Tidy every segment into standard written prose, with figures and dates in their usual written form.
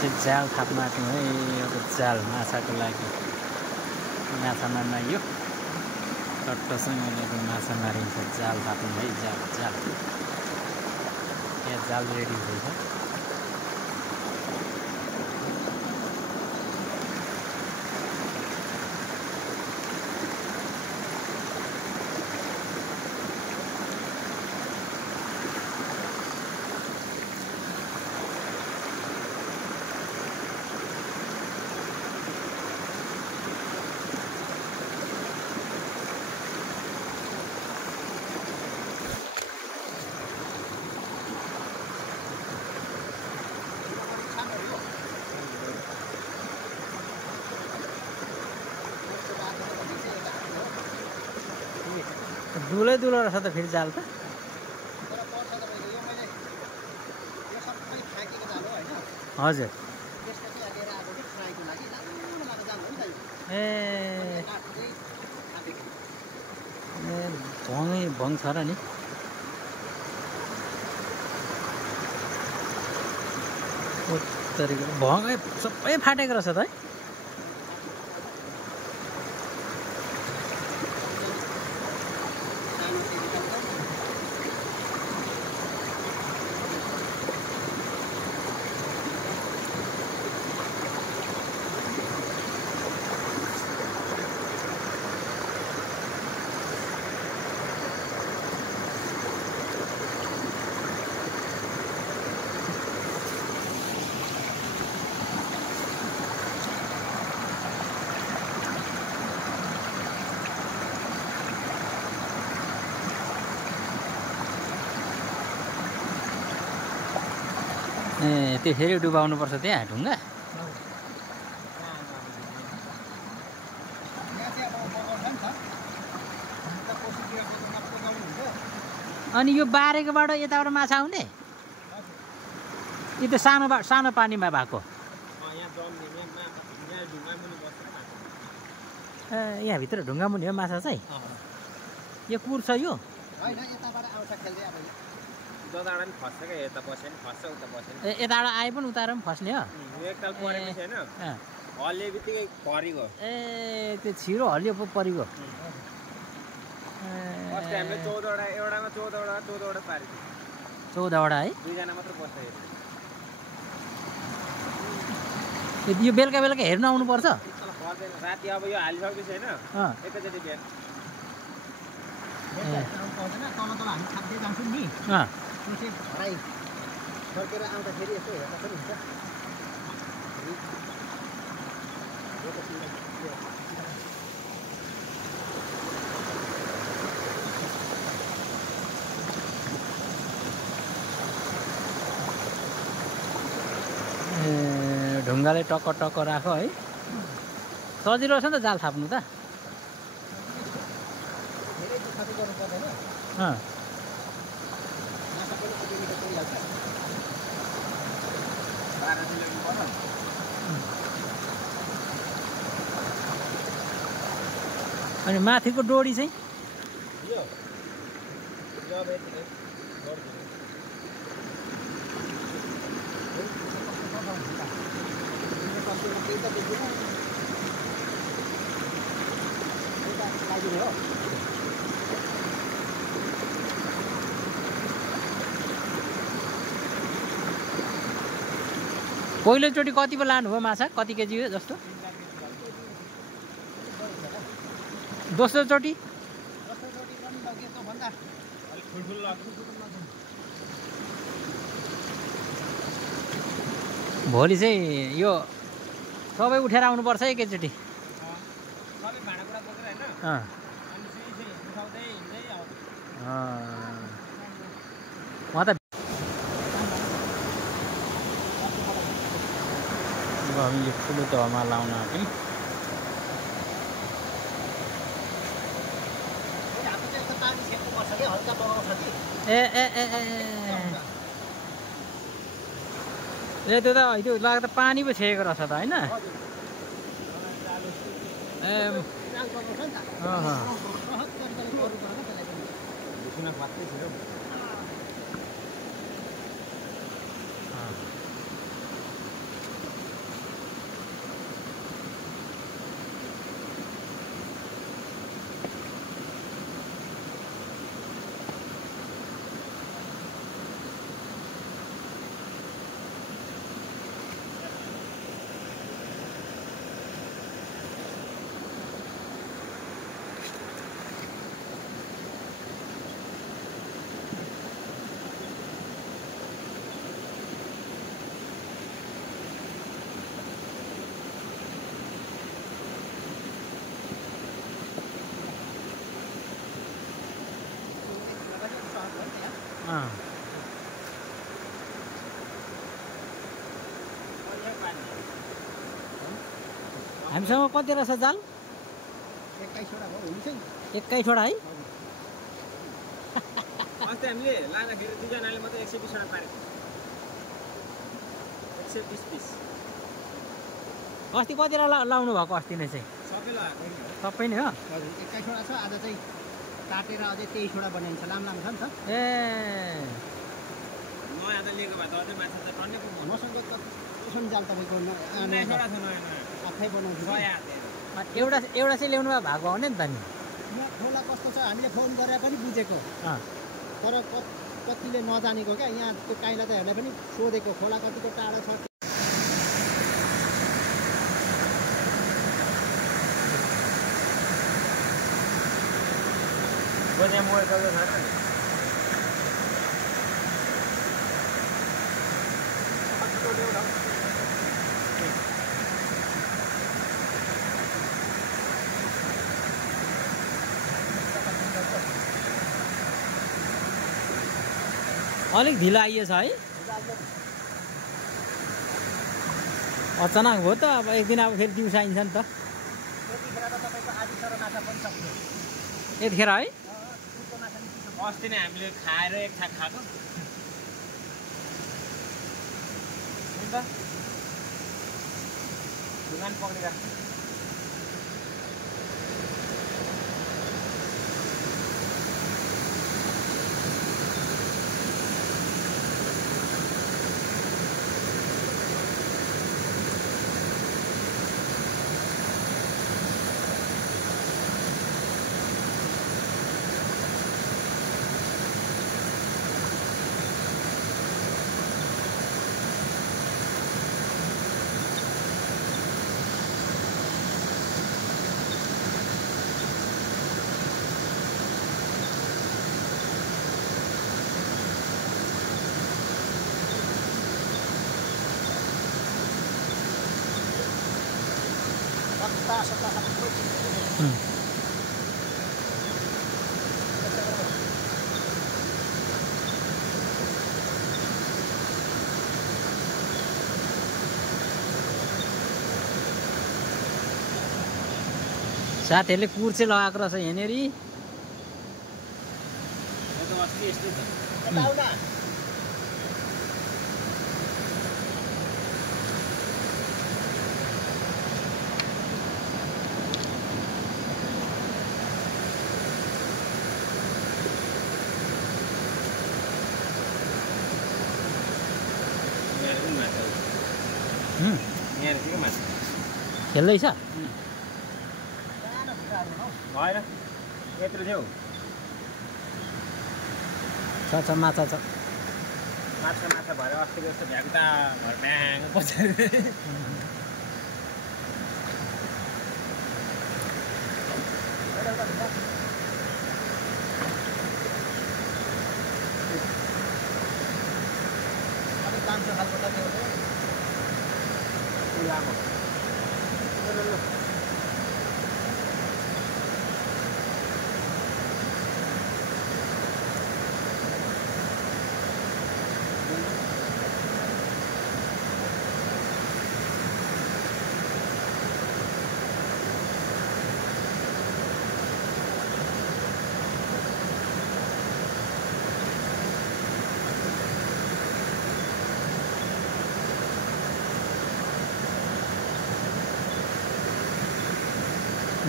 चाहिँ जाल थाप्न आँट्यौँ है। अब जाल माछाको लागि माछा मार्न यो टट्टसँगले माछा मारिन्छ। जाल थाप्नु है, जाल जाल यहाँ जाल रेडी हुँदैछ। दुलै दुलो रहेछ त फेरि जाल त। हजुर ए भङ छ र नि। भङ सबै फाटेको रहेछ त है। त्यो फेरि डुबाउनु पर्छ त्यहाँ ढुङ्गा। अनि यो बारेकोबाट यताबाट माछा आउने यो त सानो पानीमा भएको। यहाँभित्र ढुङ्गा मुनि हो माछा चाहिँ। यो कुर्छ यो यताबाट आए पनि उतार पनि फस्ने हो। ए त्यो छिरो हल्लियो पो परिगयो। 14वटा है। यो बेलुका बेलुका हेर्न आउनुपर्छ। राति अब यो हालिसकेको छैन एकैचोटि बिहान हामी खाँदै जान्छौँ नि। फर्केर आउँदाखेरि यसो हेर्न पनि हुन्छ। ढुङ्गाले टक्क टक्क राखो है। सजिलो छ नि त जाल थाप्नु त। अनि माथिको डोरी चाहिँ पहिलोचोटि कति पो लानुभयो माछा, कति केजी हो जस्तो? दोस्रोचोटि भोलि चाहिँ यो सबै उठेर आउनुपर्छ एकैचोटि। म त हामी यो ठुलो तहमा लाउन आँट्यौँ। त्यो त त्यो लाग्दा पानी पो छेकेको रहेछ त होइन? हामीसँग कति रहेछ जाल? 21वटा भयो हुन्छ नि। 21वटा है? अस्ति हामीले लाँदाखेरि दुईजनाले मात्रै 120वटा पारेको 120 पिस। अस्ति कतिवटा लाउनु भएको अस्ति नै चाहिँ? सबै लगाएको सबै नै हो? हजुर 21वटा छ। आज चाहिँ काटेर अझै 23वटा बनाइन्छ। लामो छ नि त। नयाँ त लिएको भए त अझै माछा त टन्नै पुग्नु। मसँग त कुन जाल तपाईँको 19वटा छ नयाँ आफै बनाउँछु। एउटा चाहिँ ल्याउनु भएको हो नि त नि। यहाँ खोला कस्तो छ हामीले फोन गरेर पनि बुझेको, तर कतिले नजानेको क्या। यहाँ त्यो काइला त हेर्ने पनि सोधेको खोला कतिको टाढा छ। अलिक ढिलो आइएछ है? अचानक भयो त। अब एक दिन अब फेरि दिउँसो आइन्छ नि त। यतिखेर है? अस्ति नै हामीले खाएर एक छाक खाएको दुकान पक्रिरहेको। साथीहरूले कुर चाहिँ लगाएको रहेछ यहाँनिर। अस्ति यस्तै छ। खेल्दैछ? भएन यत्रो थियो। छ माछा छ। माछा भएर अस्तिको जस्तो भ्याएको त ढ्याङ पछाडि।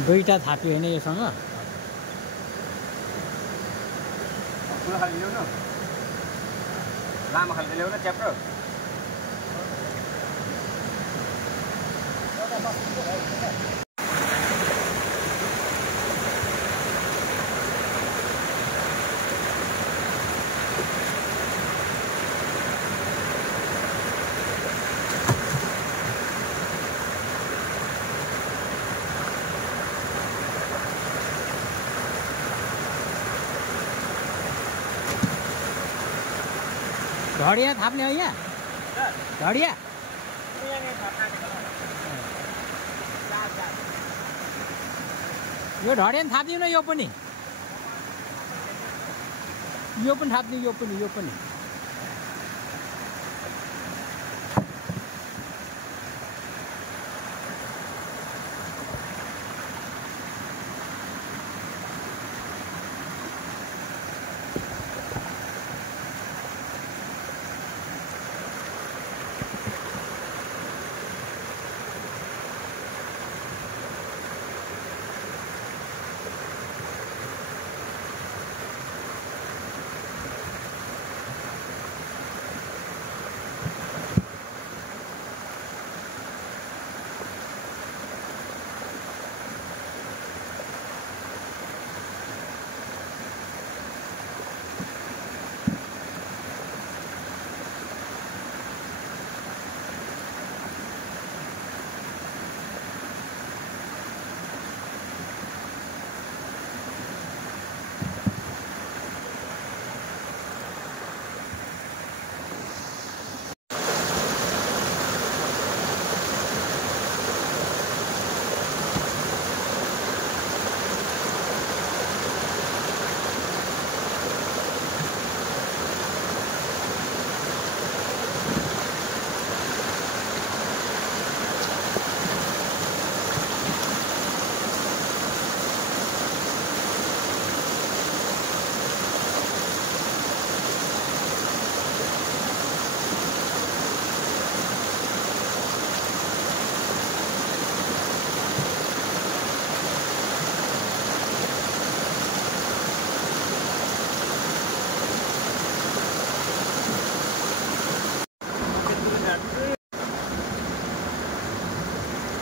दुईटा थाप्यो होइन योसँग? ठुलो खाले ल्याउनु, लामो खाले ल्याउनु च्याप्रो। ढडिया थाप्ने हो यहाँ? ढडिया यो ढडिया थाप्दिउँ न। यो पनि थाप्दिउँ। यो पनि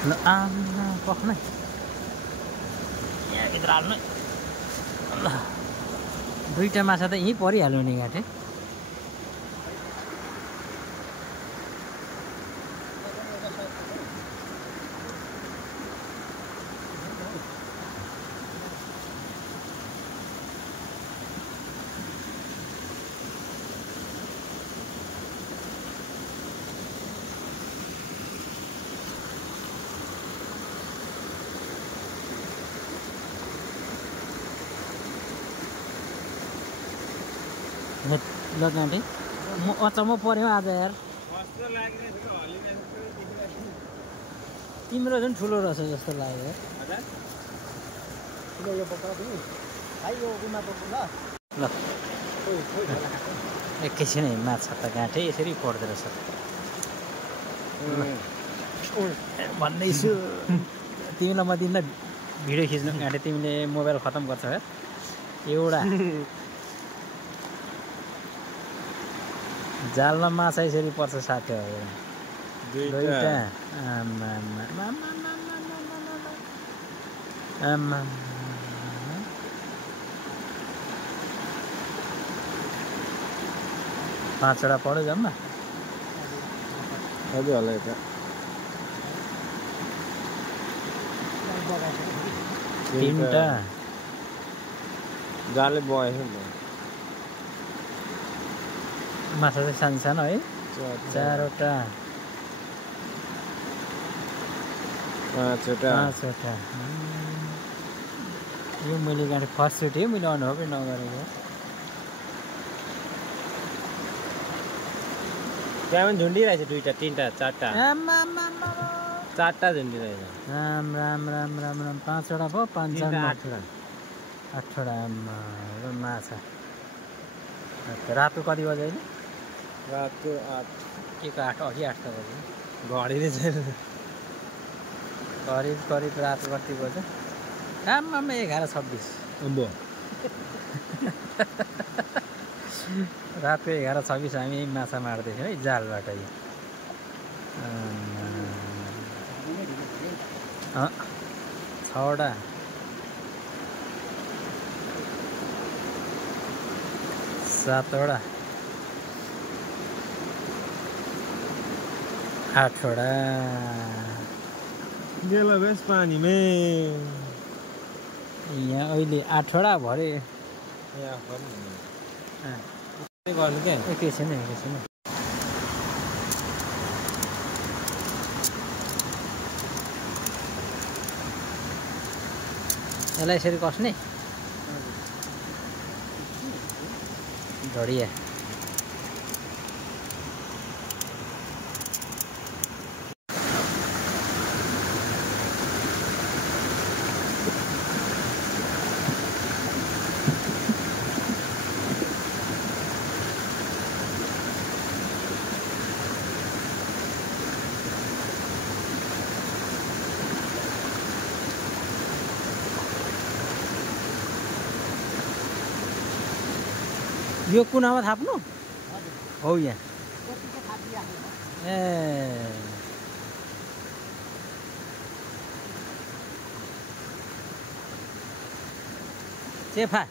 ल आमा पख्न यहाँभित्र हाल्नु ल दुईटा माछा त यहीँ परिहाल्यो नि घाँटे ल गाँटे म अचम्म पऱ्यो आज यार तिम्रो झन् ठुलो रहेछ जस्तो लाग्यो ल एकैछिन माछा त गाँठे यसरी पर्दो रहेछ भन्दैछु तिमीलाई म दिँदा भिडियो खिच्नु गाँठे तिमीले मोबाइल खतम गर्छ है एउटा जालमा माछा यसरी पर्छ साथीहरू दुईटा आमा पाँचवटा पढ्यो जम्मा हजुर होला यता तिनवटा जाले बगेको नि माछा चाहिँ सानो सानो है चारवटा पाँचवटा यो मैले गाडी फर्स्टचोटि मैले अनुभवै नगरेको त्यहाँ पनि झुन्डिरहेछ दुईवटा तिनवटा चारवटा झुन्डिरहेछ राम राम राम राम राम पाँचवटा भयो पाँच आठवटा माछा रातको कति बज्यो अहिले रातको 8 के को 8 अघि 8 त बज्यो घडी नै छैन करिब रात कति बज्यो आम्मामा 11:26 अम्बो रातको 11:26 हामी माछा मार्दैछौँ है जालबाट यो 6वटा 7वटा 8वटा गेला बेस पानीमै यहाँ अहिले 8वटा भरे यहाँ गर्नु क्या एकैछिन यसलाई यसरी कस्ने ढडिया यो कुनामा थाप्नु हो यहाँ ए चेफा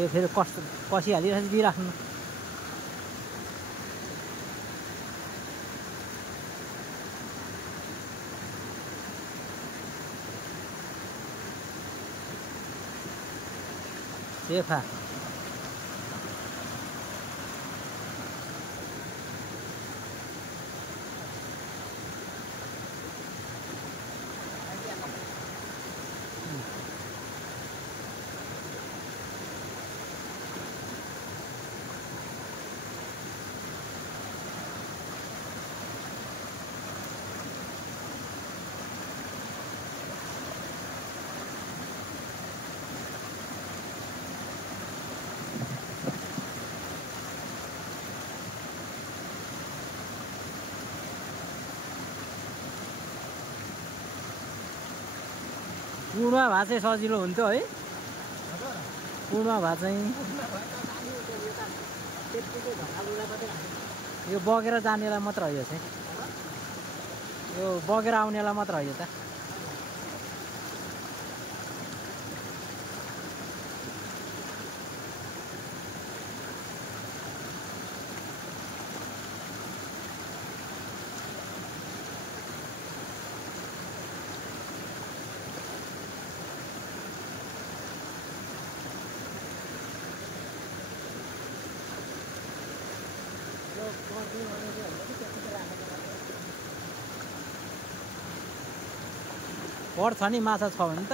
यो फेरि कसिहालिरहेछ दिइराख्नु चेफा पूर्णमा भए चाहिँ सजिलो हुन्थ्यो है पूर्णमा भए चाहिँ यो बगेर जानेलाई मात्र हो यो चाहिँ यो बगेर आउनेलाई मात्र हो यो त पर्छ नि माछा छ भने त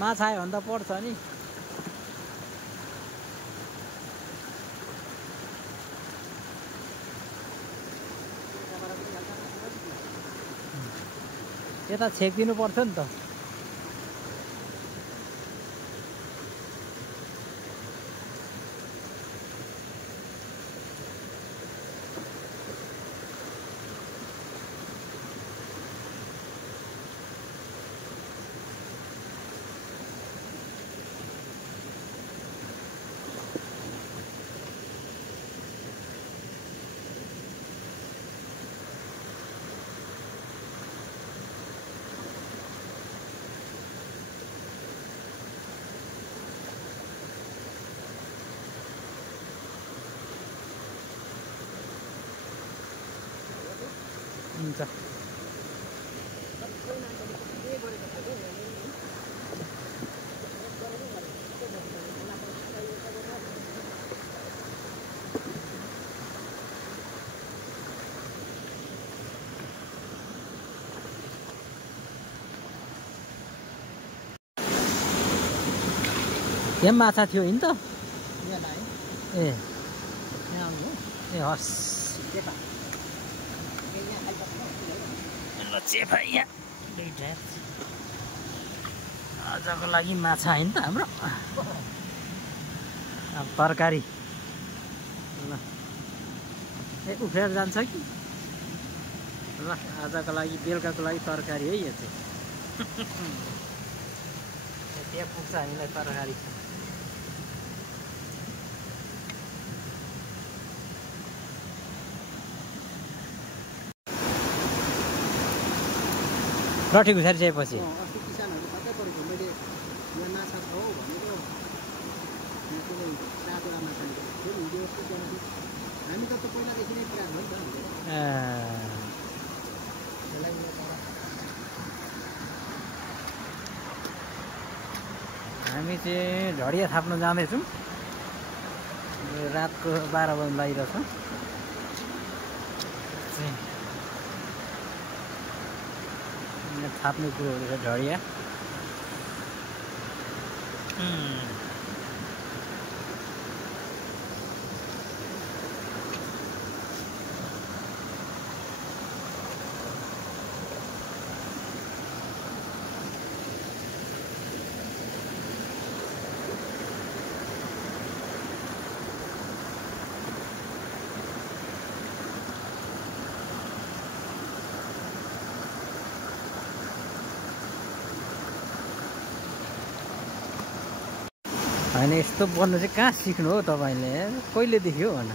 माछा आयो भने त पर्छ नि यता छेकिदिनु पर्छ नि त हुन्छ यहाँ माछा थियो नि त ए ए हस् ल चेपा यहाँ दुईटा आजको लागि माछा होइन त हाम्रो तरकारी ल ए उफ्रेर जान्छ कि ल आजको लागि बेलुकाको लागि तरकारी है यो चाहिँ त्यहाँ पुग्छ हामीलाई तरकारी रटी घुसारी चाहिएपछि अस्ति किसानहरू कतै परेको मैले यहाँ माछा छ हौ भनेको यहाँ कुनै सातवटा माछा निकाल्यो हिजो यस्तो गर्नु हामी त पहिलादेखि नै पुरा हो नि त हामी चाहिँ ढडिया थाप्न जाँदैछौँ रातको 12 बजे लागिरहेछ थाप्ने कुरोहरू छ ढडिया होइन यस्तो बन्नु चाहिँ कहाँ सिक्नु हो तपाईँले कहिले देख्यो भन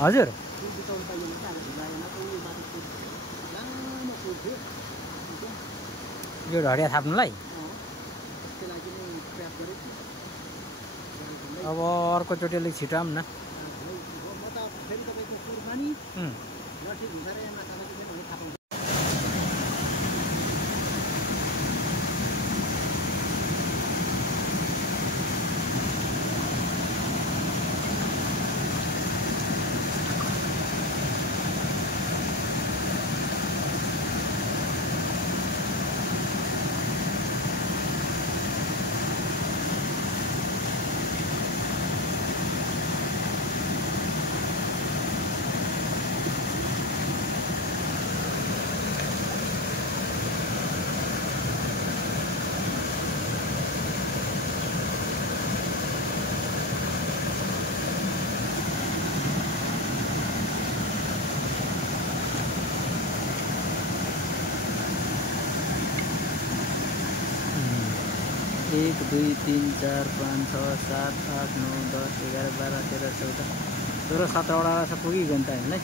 हजुर यो ढडिया थाप्नुलाई अब अर्कोचोटि अलिक छिटो आऊँ न 1 2 3 4 5 6 7 8 9 10 11 12 13 14 16 17 18 पुगिगयो नि त हामीलाई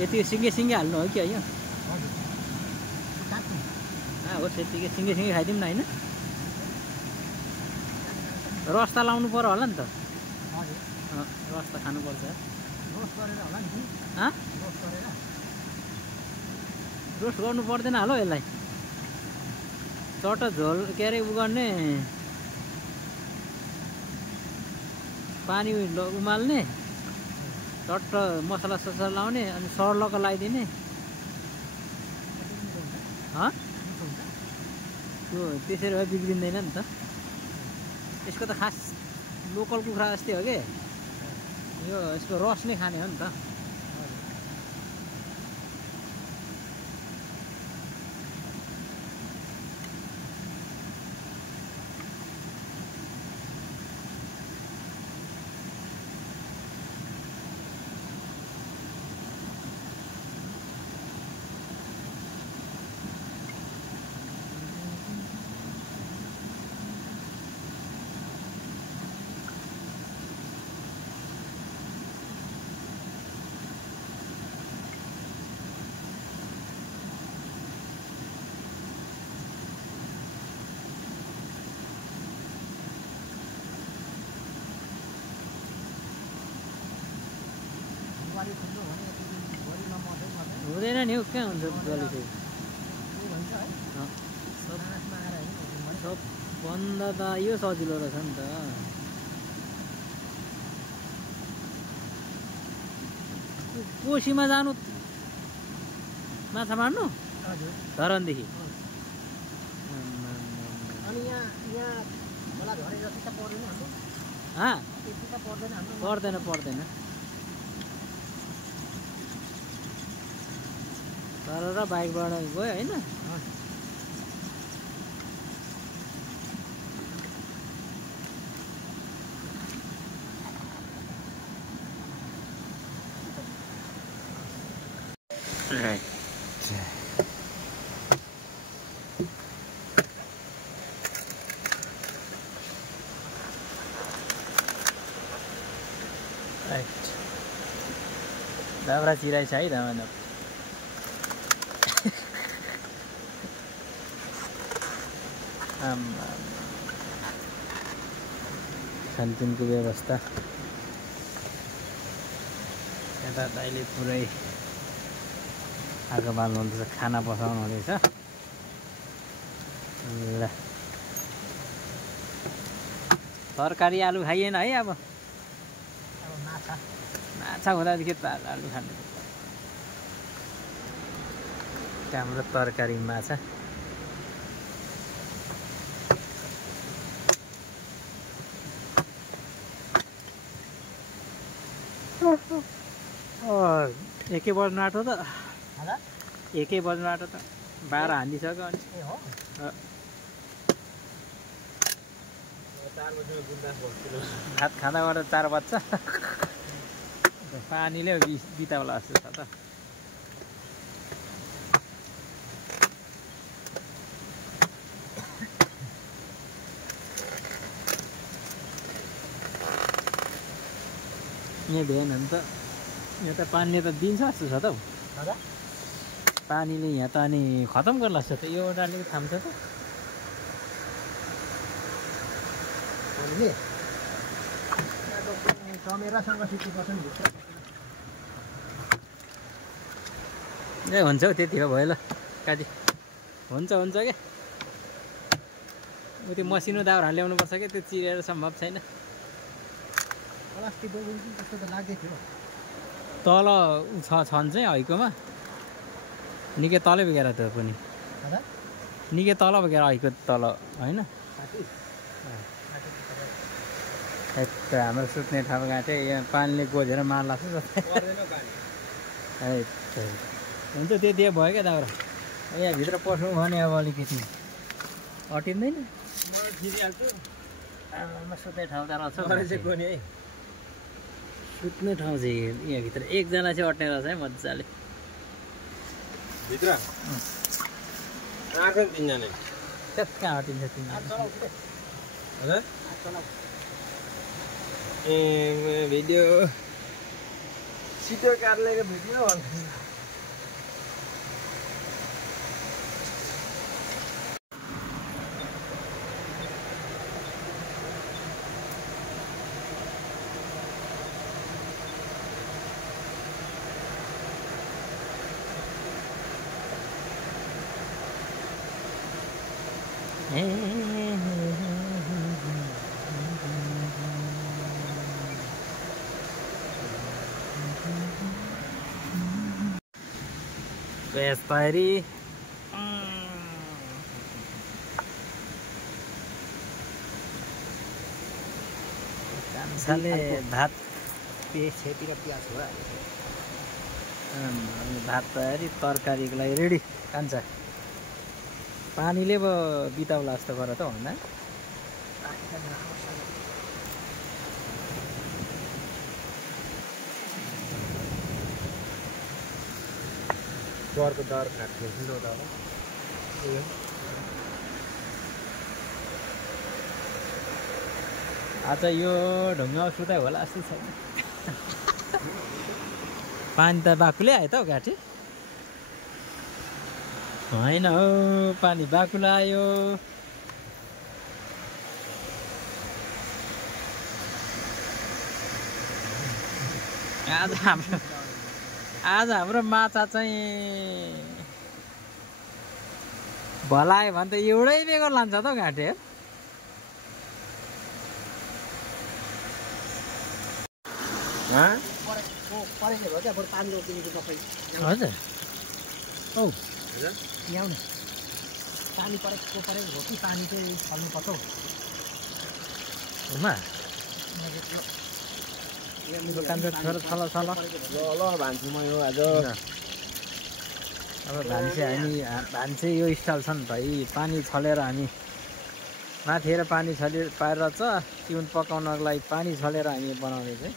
यति सिङ्गे हाल्नु हो कि होइन होस् यतिकै सिङ्गे खाइदिउँ न होइन रस त लाउनु पर्यो होला नि त रस त खानुपर्छ रोस्ट गर्नु पर्दैन होला यसलाई चट्ट झोल के अरे उ गर्ने पानी उमाल्ने चट्ट मसला ससला लाउने अनि सर्लको लगाइदिने त्यो त्यसरी भए बिग्रिँदैन नि त यसको त खास लोकल कुखुरा जस्तै हो कि यो यसको रस नै खाने हो नि त हुँदैन नि हौ कहाँ हुन्छ गली चाहिँ सबभन्दा त यो सजिलो रहेछ नि त कोसीमा जानु माछा मार्नु धरनदेखि पर्दैन तर र बाइकबाट गयो होइन राइट दाब्रा चिराइ छ है दामा खानपिनको व्यवस्था यता अहिले पुरै आगो बाल्नु हुँदैछ खाना पकाउनु हुँदैछ ल तरकारी आलु खाइएन है अब माछा हुँदादेखि त आलु खानु हाम्रो तरकारी माछा एकै बज्नु आँटो त एकै बज्नु आँटो त 12 हानिसक्यो अनि भात खाँदाबाट 4 बज्छ पानीले बिताउला जस्तो छ त यहाँ भएन नि त यहाँ त पानीले त दिन्छ जस्तो छ त हौ पानीले यहाँ त अनि खतम गर्ला जस्तो त यो डालेको थाम्छ त टमेरासँग सिक्नुपर्छ नि भित्र ए हुन्छ हौ त्यति हो भयो ल काजी हुन्छ क्या उ त्यो मसिनो दाउरा ल्याउनुपर्छ क्या त्यो चिरेर सम्भव छैन प्लास्टिक बोक्नु त्यस्तो त लाग्दै थियो तल छन् चाहिँ हैकोमा निकै तलै बगेर त पनि निकै तल बगेर हैको तल होइन हाम्रो सुत्ने ठाउँ गाँटे यहाँ पानीले गोजेर मार्ला हुन्छ त्यति भयो क्या दाउरा यहाँभित्र पस्नु भने अब अलिकति अटिँदैन सुत्ने ठाउँ त रहेछ सुत्ने ठाउँ चाहिँ यहाँभित्र एकजना चाहिँ अट्ने रहेछ है मजाले भित्र तिनजना त्यस कहाँ अटिन्छ तिनजना ए भिडियो सिटो काट्लेको भिडियो बेस्तरी कान्छाले भात छेपी र प्याज हो भात तयारी तरकारीको लागि रेडी कान्छा पानीले पो बिताउला जस्तो गर त भन्दा डरको डर खाएको ठुलो त आज यो ढुङ्गा सुताइ होला जस्तो छैन पानी त बाकुले आयो त हौ घाँटी होइन हौ पानी बाकुला आयो आज हाम्रो माछा चाहिँ भलायो भने त एउटै बेगर लान्छ त हौ घाँटे परेको हो क्या बरु पानी रोकिनेको तपाईँ हजुर औ यहाँ न पानी परेको हो कि पानी चाहिँ छल्नुपर्छ हौ दोकान त छोरो छल ल भन्छु म यो आज अब भान्से यो स्टाइल छ नि भाइ पानी छलेर हामी माथिएर पानी छले पारेर चाहिँ तिउन पकाउनको लागि पानी छलेर हामी बनाउने चाहिँ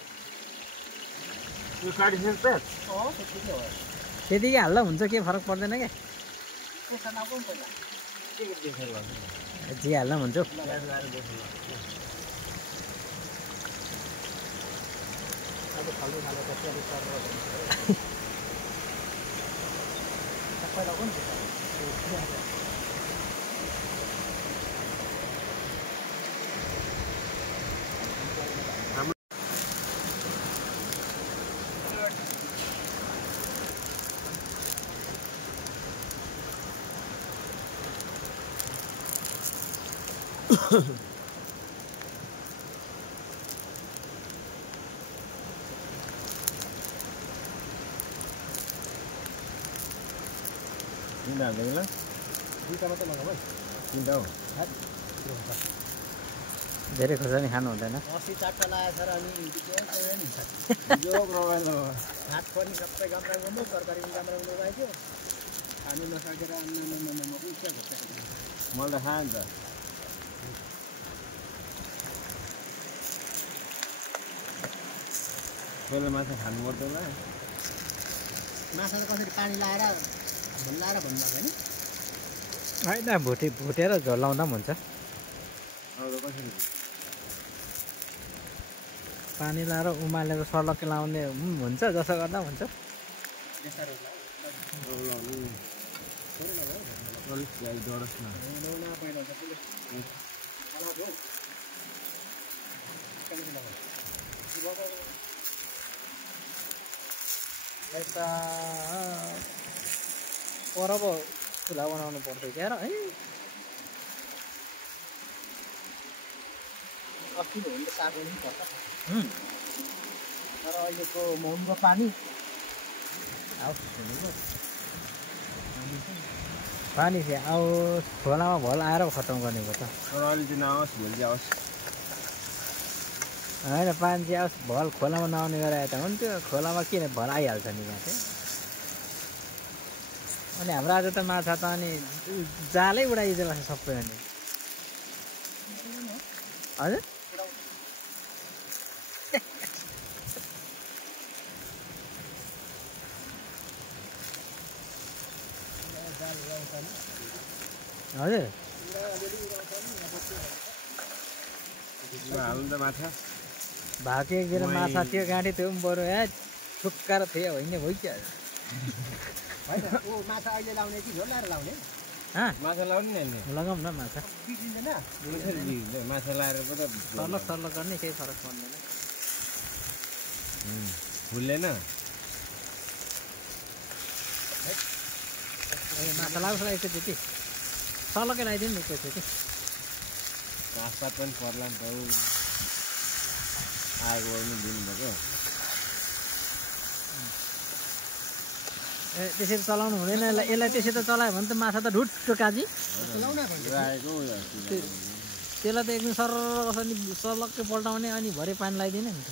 त्यतिकै हाल्दा हुन्छ के फरक पर्दैन क्या जी हाल्दा पनि हुन्छ तिनवटा हाल्दैन ल दुईवटा मात्रै लगाऊ है तिनवटा हो धेरै खोर्सानी खानु हुँदैन अस्ति 4टा लगाएछ र अनि भात पनि सबै गम्रा गुम्बु तरकारी पनि गम्रा गुम्बु लगाइदियो खानु नसकेर मैले त खाएँ नि त पहिला माछा खानु पर्दैन माछा त कसरी पानी लाएर भन्नुभएको होइन होइन भुटेर झोलाउँदा पनि हुन्छ कसरी पानी लाएर उमालेर सर्लक्कै लाउने हुन्छ जसो गर्दा हुन्छ पहिला यता पर पो चुल्हा बनाउनु पर्थ्यो क्या र है अस्ति भोलि साग पनि पर्छ हुँ। तर अहिलेको महँगो पानी आओस् पानी चाहिँ आओस् खोलामा भल आएर खतम गर्ने भयो त तर अहिले चाहिँ नआओस् भोलि चाहिँ आओस् होइन पानी चाहिँ आओस् भल खोलामा नआउने गराए त हुन्थ्यो खोलामा किन भल आइहाल्छ नि यहाँ चाहिँ अनि हाम्रो आज त माछा त अनि जालै उडाइदिन्छ लाग्छ सबै अनि हजुर हजुर हाल्नु त माछा भाके एकजना माछा थियो गाँठी त्यो पनि बरु यहाँ ठुक्कार थियो होइन भइहाल्यो होइन ऊ माछा अहिले लाउने कि झोल लाएर लाउने माछा लाउने नि अहिले लगाउँ न माछा बिग्रिँदैन कसरी बिग्रिन्छ माछा लाएर पो त सर्लक सर्लक गर्ने केही फरक पर्दैन फुल्दैन ए माछा लाग्छ एकैचोटि सर्लकै लगाइदिउँ नि एकैचोटि घाँसपात पनि पर्ला नि त आगो पनि दिनुभएको ए त्यसरी चलाउनु हुँदैन यसलाई त्यसरी त चलायो भने त माछा त ढुट्टो काजी लाउन आएको त्यसलाई त एकदम सर कसरी सर्लक्कै पल्टाउने अनि भरे पानी लगाइदिने नि त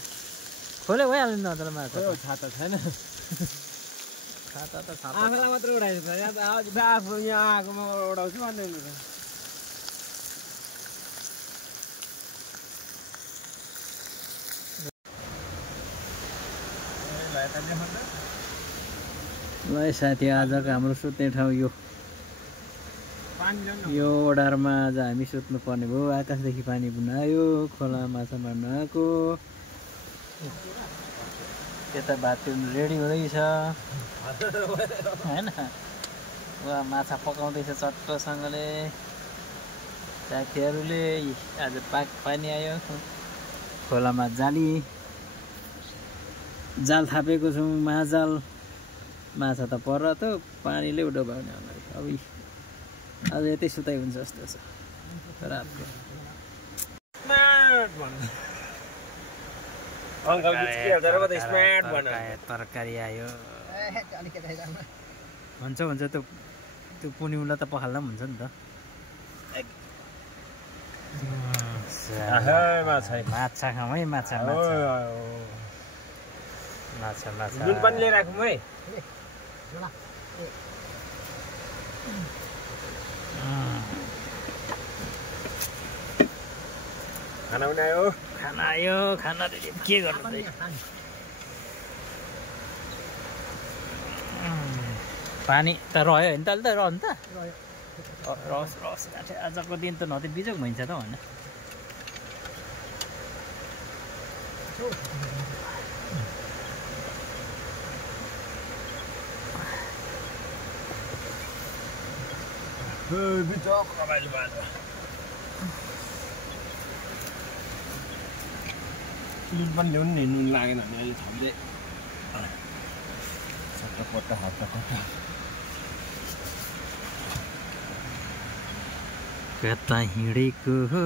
खोले भइहाल्यो नि त अन्त माछा छाता छैन छाता त छाता आफूलाई मात्र उडाइदिन्छ यहाँ त आफू यहाँ आगोमा उडाउँछु भन्दैन ल साथी आजको हाम्रो सुत्ने ठाउँ यो ओडारमा आज हामी सुत्नु पर्ने भयो आकाशदेखि पानी पुग्न आयो खोला माछा मार्न आएको यता भात रेडी हुँदैछ होइन वा माछा पकाउँदैछ चट्टसँगले साथीहरूले आज पानी आयो खोलामा जाल थापेको छौँ महाजाल माछा त पर त पानीले डुबाउने होला अब आज यतै सुताइ हुन्छ जस्तो छ रातको तरकारी आयो हुन्छ त्यो पुनिउला त पखाल्दा पनि हुन्छ नि त माछा खाउँ है माछा नुन पनि लिएर राखौँ है खाना पनि आयो खाना के गर्नु पानी त रह्यो होइन त अहिले त रहनु त रस आजको दिन त नदी बिजोग भइन्छ त होइन नुन पनि ल्याउनु नि नुन लागेन भने अहिले थप्दै सट्टा हात कता हिँडेको हो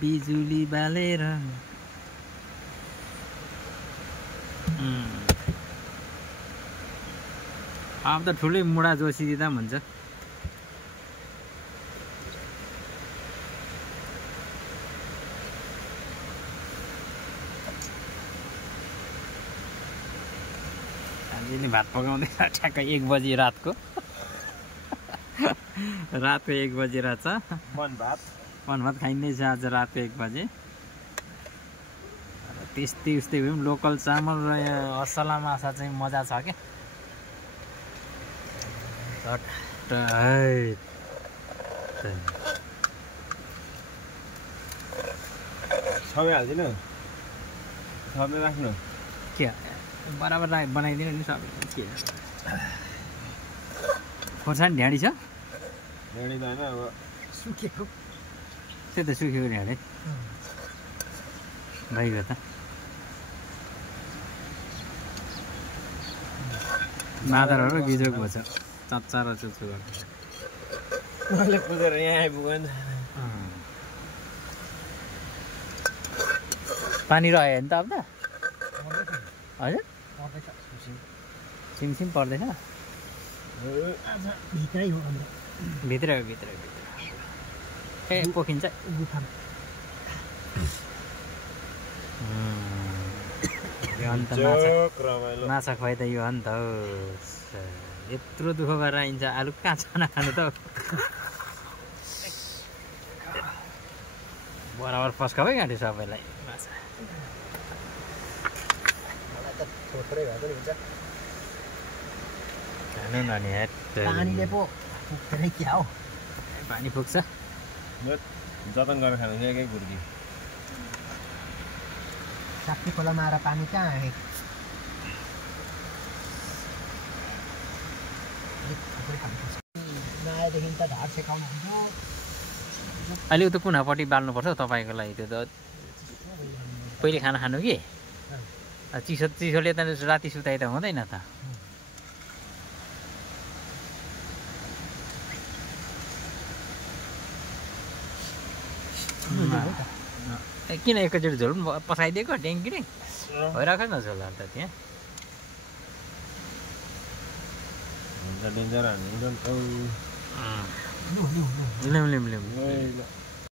बिजुली बालेर अब त ठुलै मुढा जोसिदिँदा पनि हुन्छ अहिले भात पकाउँदैछ ठ्याक्कै 1 बजी रातको 1 बजी रहेछ मन भात खाइँदैछ आज रातको 1 बजे त्यस्तै उस्तै भए पनि लोकल चामल र यहाँ असला माछा चाहिँ मजा छ क्या छमै हाल्दिनु छमै राख्नु के बराबर बनाइदिनु नि सबै के खोर्सानी ढ्याडी छ ढेँडी त होइन अब सुकेको त्यही त सुकेको ढ्याडै भइगयो त मादरहरू बिजोग भएछ चच्चा र चुच्चु गर्छ मैले कुदेर यहाँ आइपुग्यो नि पानी रह्यो नि त अब त हजुर सिमसिम पर्दैछ भित्रै हो हाम्रो भित्र ए पोखिन्छ यो अन्त माछा खुवाइ त यो हो नि त हौ यत्रो दुःख गरेर आइन्छ आलु कहाँ छाना खानु त बराबर पस्काबै घाँट्यो सबैलाई माछा मलाई त थोत्रै भए पनि हुन्छ खानु न नि पानीले पो पुग्दैन क्या हो पानी पुग्छ जतन गरेर खानु एकै गुर्की साप्ती खोलामा आएर पानी कहाँ आए नआएदेखि त ढाड सेकाउनु हुन्छ अहिले उता कुनापट्टि बाल्नुपर्छ तपाईँको लागि त्यो त पहिले खाना खानु कि चिसोले त राति सुताइ त हुँदैन त किन एकैचोटि झोल पनि पसाइदिएको ड्याङ्की भइरहेको न झोल अन्त त्यहाँ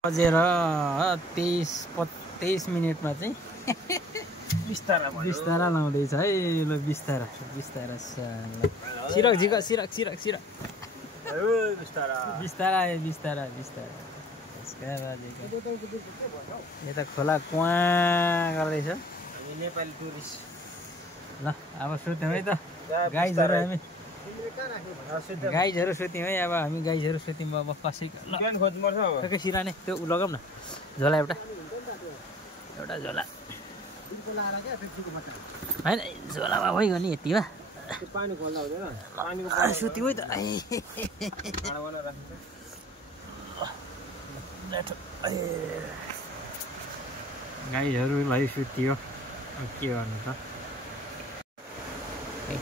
बजेर 23 मिनटमा चाहिँ बिस्तारा लाउँदैछ है ल बिस्तारा सिरकजीको बिस्तारा यता खोला कुवा गर्दैछ नेपाली टुरिस्ट ल अब सुत्यौँ है त गाइजहरू सुत्यौँ है अब हामी गाइजहरू सुत्यौँ अब कसैको ठ्याक्कै सिरा नै त्यो लगाऊँ न झोला एउटा झोला होइन झोलामा भइगयो नि यति भए सुत्यौँ है त गाईहरूलाई सुत्यो के गर्नु त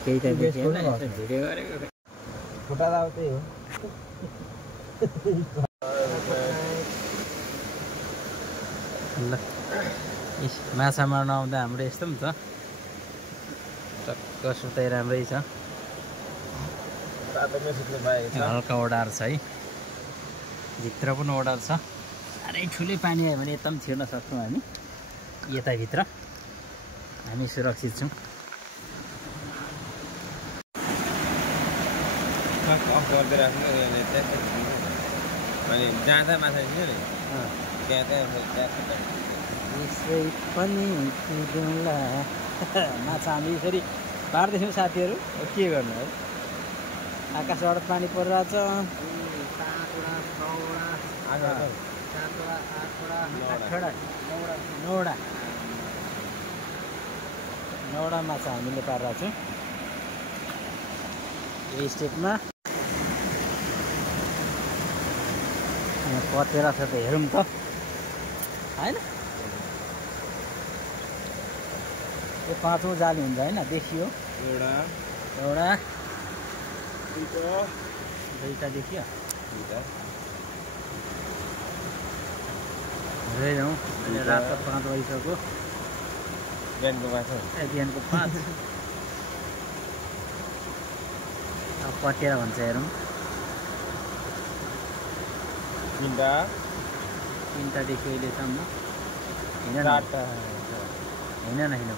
केही त भिडियो गरेको खुट्टा त त्यही हो ल माछा मार्न आउँदा हाम्रो यस्तो पनि छ टक्क सुताइ राम्रै छ हल्का ओडार छ है भित्र पनि ओडार छ साह्रै ठुलै पानी आयो भने यता पनि छिर्न सक्छौँ हामी यताभित्र हामी सुरक्षित छौँ जाँदा माछा यसै पनि कुदौँला माछा हामी फेरि पार्दैछौँ साथीहरू के गर्नु है आकाशबाट पानी परिरहेछ नौवटा माछा हामीले पारेको छौँ यो स्टेपमा पतेर छ त हेरौँ त होइन यो 5औँ जाली हुन्छ होइन देखियो एउटा दुईटा देखियो हेर्दै जाउँ अहिले रात 5 बजिसक्यो बिहानको 5 अब पटेर भन्छ हेरौँ तिनवटा देखियो अहिलेसम्म होइन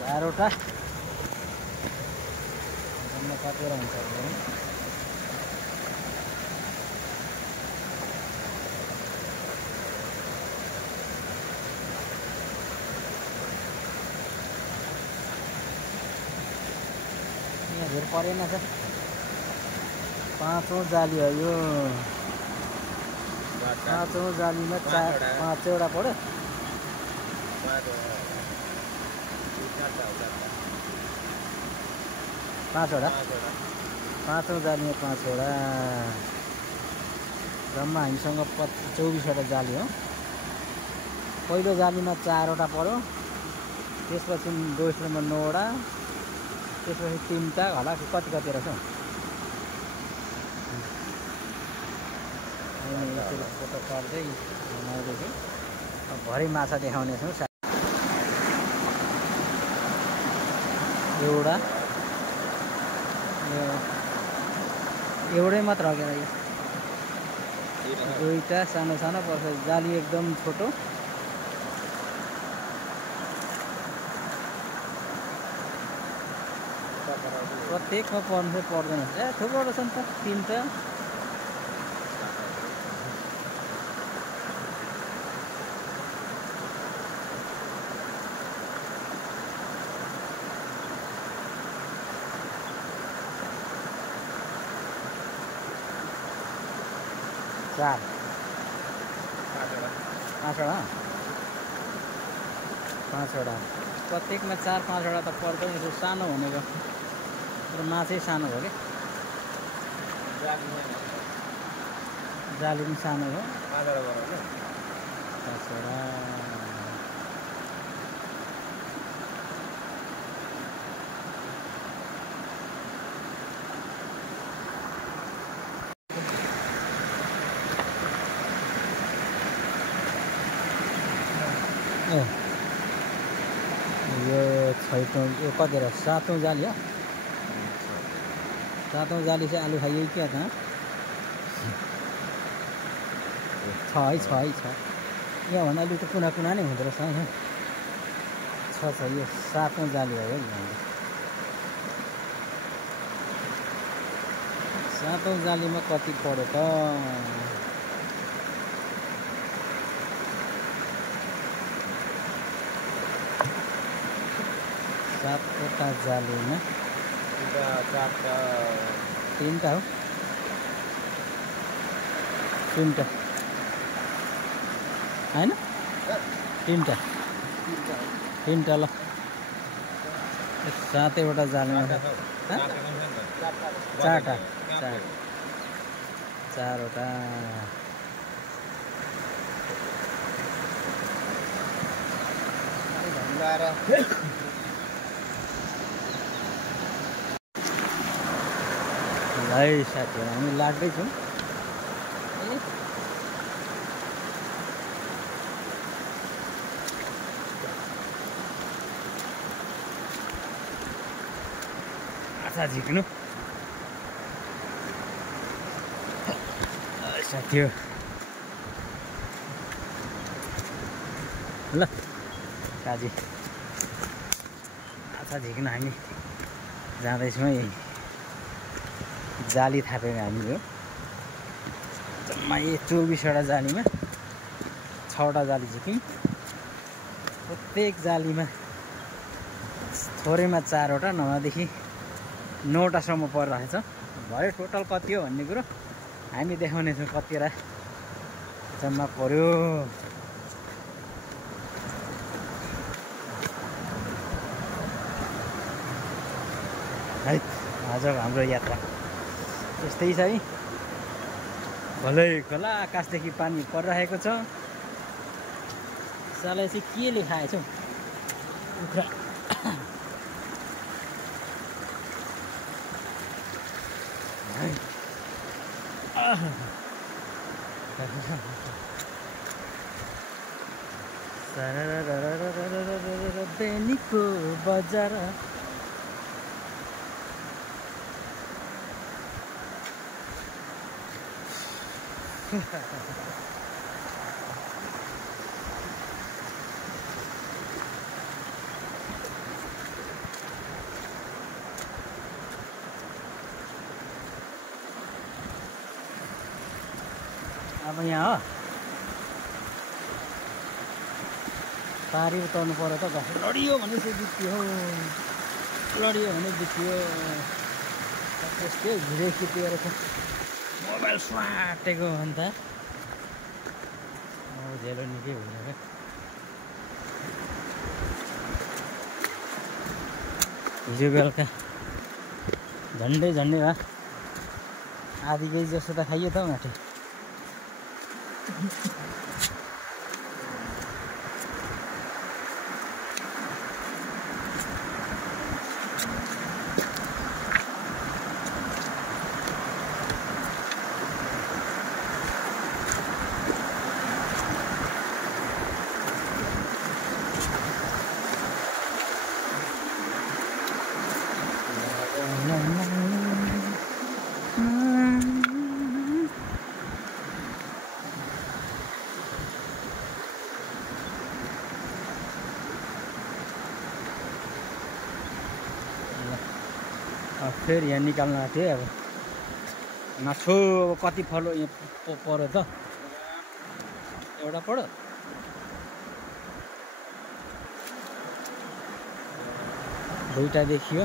बाह्रवटा कतिवटा हुन्छ यहाँ धेर परेन छ 5औँ जाली हो यो 5औँ जालीमा 5वटा पऱ्यो 5वटा 5औँ जालीमा 5वटा जम्मा हामीसँग 24वटा जाली हो। पहिलो जालीमा 4वटा पर्यो, त्यसपछि दोस्रोमा 9वटा, त्यसपछि 3टा होला कति रहेछ हौ। यसरी फोटो पार्दै बनाउँदैछु। अब भरे माछा देखाउनेछौँ। एउटै मात्र हो क्या यो, 2टा सानो सानो पर्छ। जाली एकदम छोटो। प्रत्येकमा पर्नु पर्दैन। थुप्रो रहेछ नि त, 3टा। चार 5वटा प्रत्येकमा 4-5वटा त पर्दैन। यो सानो भनेको तर माछै सानो हो क्या। जाली पनि सानो हो। 5वटा यो 6औं यो कति रहेछ? 7औं जाली हो। 7औं जाली चाहिँ आलु खाइयो क्या कहाँ छ है। यहाँभन्दा अलिक त कुना कुना नै हुँदो रहेछ है। छ यो 7औं जाली हो। 7औं जालीमा कति पर्यो त? 7वटा जालीमा 3टा हो। 3टा होइन, 3टा ल। 7वटा जालीमा 4वटा 4वटा है साथीहरू। हामी लाग्दैछौँ। माछा झिक्नु साथीहरू। ल काजी माछा झिक्न हामी जाँदैछौँ। यही जाली थापेको हामीले हो। जम्मा 24वटा जालीमा 6वटा जाली झिक्यौँ। प्रत्येक जालीमा थोरैमा 4वटा, नभएदेखि 9वटासम्म परिरहेछ। भरे टोटल कति हो भन्ने कुरो हामी देखाउनेछौँ। कतिवटा जम्मा पर्यो। है आजको हाम्रो यात्रा यस्तै छ है। भलै खोला आकाशदेखि पानी परिरहेको छ। सालै चाहिँ के लेखाएछ हौ कुखुरा। बेनीको बजार अब यहाँ हो पारी उतार्नु पर्यो त। लडियो भने चाहिँ बित्यो हौ, लडियो भने बित्यो। त्यस्तै भिडियो खिचेर मोबाइल स्वाटेको अन्त झेलो निकै हुन्छ क्या। हिजो बेलुका झन्डै भए आधी केजी जस्तो त खाइयो त माथि। फेरि यहाँ निकाल्न आँटेँ अब मासु कति फलो यहाँ पऱ्यो त एउटा पढ्यो दुईटा देखियो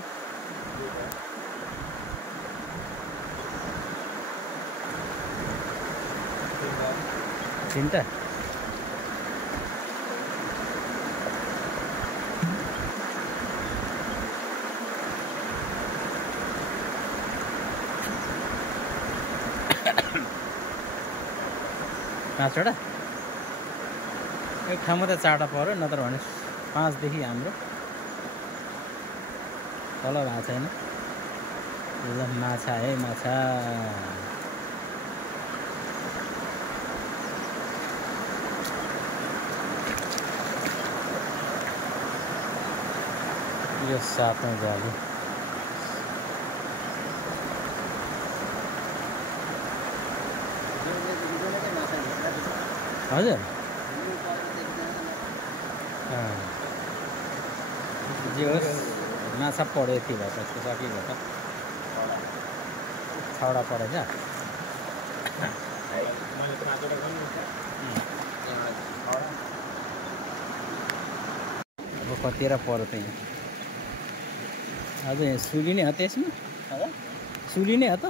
तिनटा पाँचवटा एक ठाउँमा त चारवटा पऱ्यो नत्र भने 5 देखि हाम्रो तल भएको छैन ल माछा है माछा यो 7औं जाली हजुर जे होस् माछा पऱ्यो यति भयो त्यसको सकी भयो त 6वटा परेछ अब कतिवटा पऱ्यो त यहाँ हजुर यहाँ सुली नै हो त्यसमा सुली नै हो त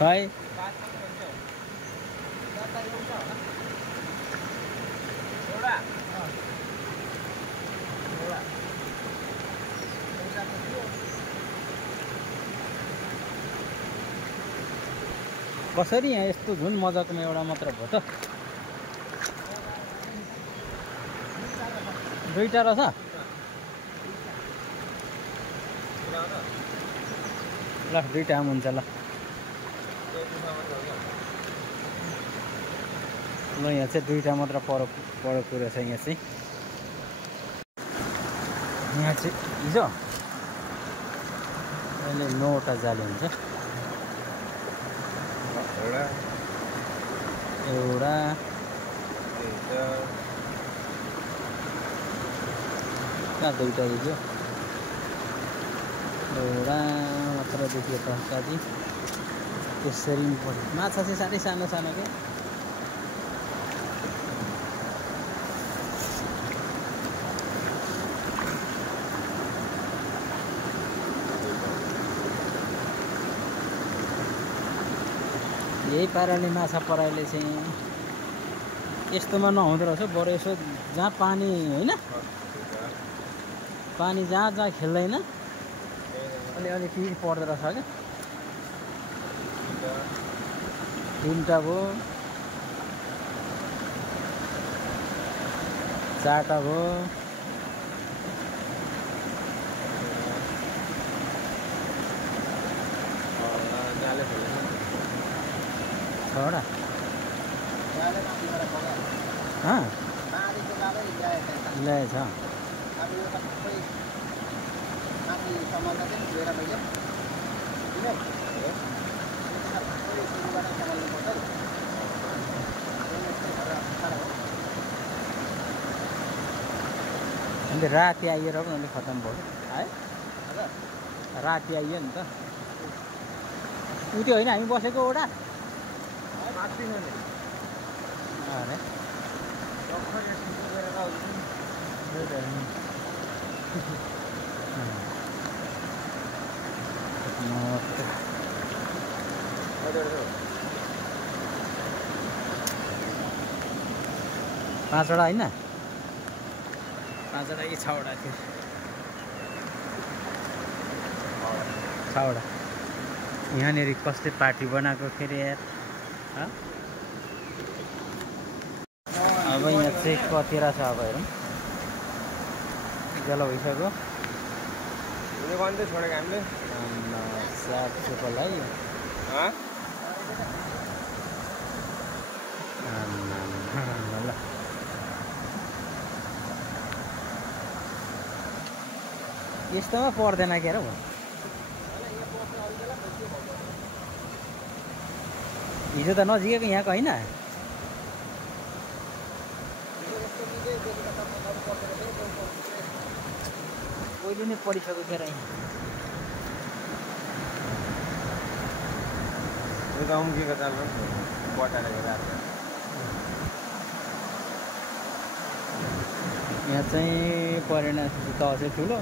खै कसरी यहाँ यस्तो झुन मजाकोमा एउटा मात्र भयो त दुईटा रहेछ ल दुईटा हुन्छ ल ल यहाँ चाहिँ दुईटा मात्र परेको कुरा छ यहाँ चाहिँ हिजो अहिले 9वटा जाली हुन्छ एउटा कहाँ दुईटा देखियो एउटा मात्र देखियो त साथी त्यसरी पऱ्यो माछा चाहिँ साह्रै सानो सानो के यही पाराले माछा पराइले चाहिँ यस्तोमा नहुँदो रहेछ बरु यसो जहाँ पानी होइन पानी जहाँ खेल्दैन अलि पिर पर्दो रहेछ क्या 3टा भयो 4टा भयो छवटा ल्याएछ अन्त राति आइएर पनि अलि खतम भयो है राति आइयो नि त उ त्यो होइन हामी बसेको एउटा अरे 5वटा होइन 5वटा कि 6वटा थियो 6वटा यहाँनिर कसले पार्टी बनाएको फेरि यार अब यहाँ चाहिँ कतिवटा छ अब हेरौँ जल भइसक्यो छोडेको हामीले स्याप सुपलाई ल यस्तोमा पर्दैन के र हिजो त नजिकैको यहाँको होइन पहिले नै पढिसक्यो खेर उम्किएको चाल बटाएर यहाँ चाहिँ परेन त अझै ठुलो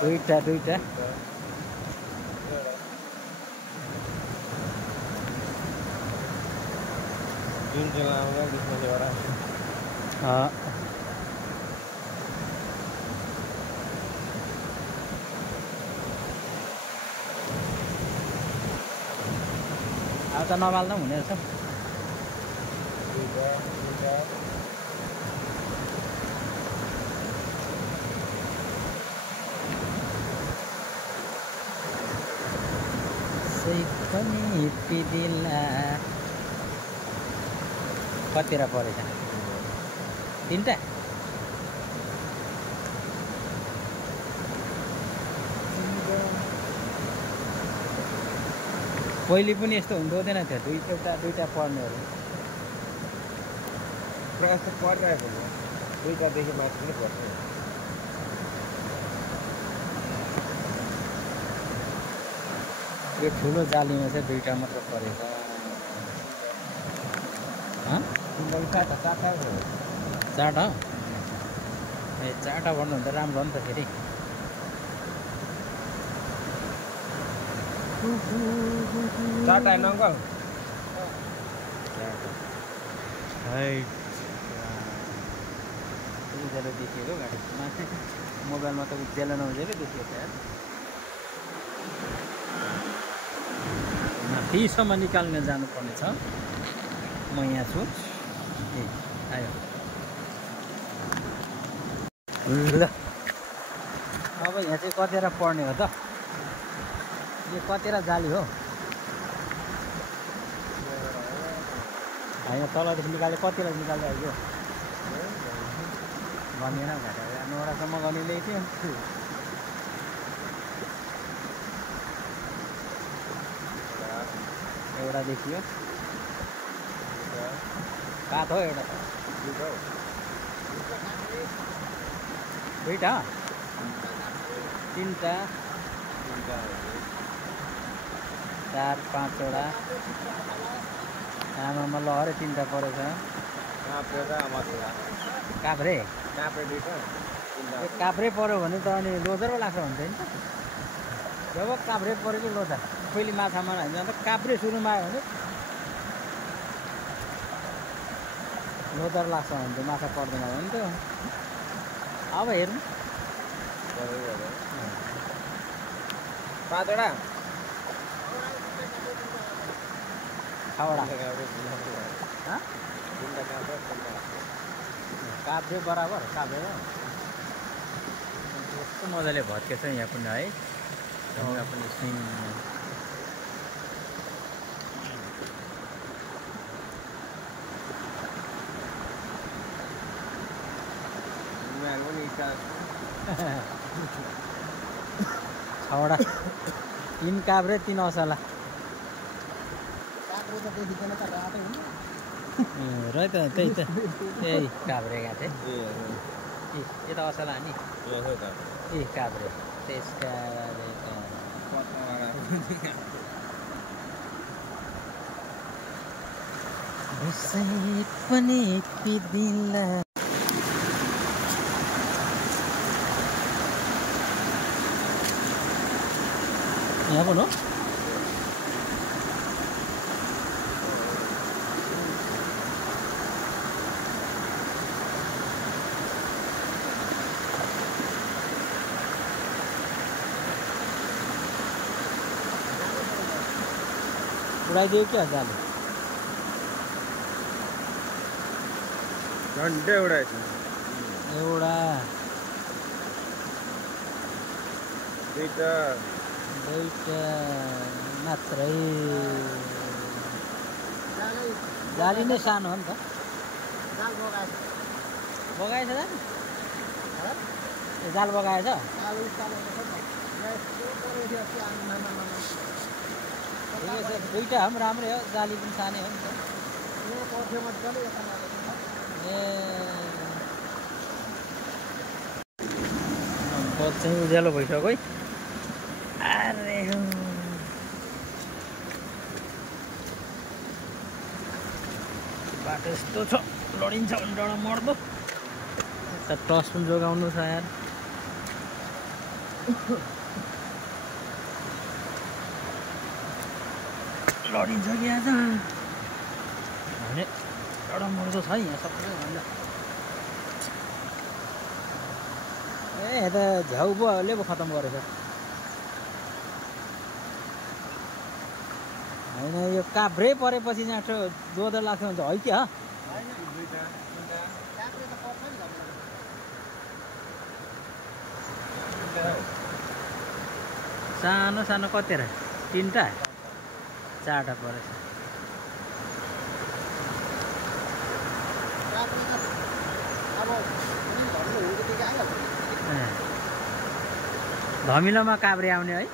दुईटा जुन चाहिँ आउँदा त्यसमा चाहिँ एउटा अब त नबाल्दा पनि हुने रहेछ कतिवटा परेछ 3टा पहिले पनि यस्तो हुँदो हुँदैन थियो दुईटा पढ्नेहरू प्रयास त पढिरहेको हो 2टादेखि माथि नै पर्छ यो ठुलो जालीमा चाहिँ 2टा मात्र परेछ चारवटा हो ए 4टा भन्नु भने त राम्रो हो नि त फेरि चारवटा होइन अङ्कल उज्यालो देखिएको गाडीमा मोबाइलमा त उज्यालो नउज्यालो देखिएको यार माथिसम्म निकाल्न जानुपर्ने छ म यहाँ छु ए आयो ल अब यहाँ चाहिँ कतिवटा पढ्ने हो त यो कतिवटा जाली हो होइन तलदेखि निकाल्यो कतिवटा निकाल्यो आइयो भनेन घाटा 9वटासम्म गर्ने ल्याएको थियो एउटा देखियो काठ हो एउटा 2टा 3टा 4-5वटा आमामा ल अरे 3टा परेछ काभ्रे काभ्रे पऱ्यो भने त अनि लोदर पो लाग्छ हुन्छ नि त जब काभ्रे परेको लोदर पहिले माछा मार्न हामी अन्त काभ्रे सुरुमा आयो भने लोदर लाग्छ भने त माछा पर्दैन भने नि त अब हेर्नु 5वटा 6वटा काभ्रे बराबर काभ्रे कस्तो मजाले भत्केछ यहाँ पनि है यहाँ पनि स्विङ छवटा 3 काभ्रे 3 असला काभ्रे त देखिँदैन त रातै हुन्छ रहेछ त्यही त त्यही काभ्रे घाटे ए त असला नि ए काभ्रे त्यसका पनि पिदिला यहाँ पनि हो उडाइदियो क्या जाले झन्डै उडाएछ एउटा दुईटा मात्रै जालै जाली नै सानो हो नि त जाल बगाएछ बगाएछ जाल जाल बगाएछ जाल उकालो छ नि यस्तो परेको थियो अस्ति आम्मामा ठिकै छ दुईटा هم राम्रै हो जाली पनि सानै हो नि त यो पर्थ्यो मजाले यता लागेको ए बल चाहिँ उज्यालो भइसक्यो है अरे बाटो यस्तो छ लडिन्छ भने डाँडा मर्दो टस पनि जोगाउनु छ यार लडिन्छ कि आज भने डाँडा मर्दो छ यहाँ सबैभन्दा ए त झ्याउ बोले पो खतम गरेछ होइन यो काभ्रे परेपछि यहाँ जोदर लाग्छ भन्छ है क्या काँक्रे त पर्छ नि घरमा सानो सानो कतिवटा 3टा 4टा परेछ काँक्रे त अब कुनै घरले हुँदैदेखि आइहाल्छ धमिलोमा काभ्रे आउने है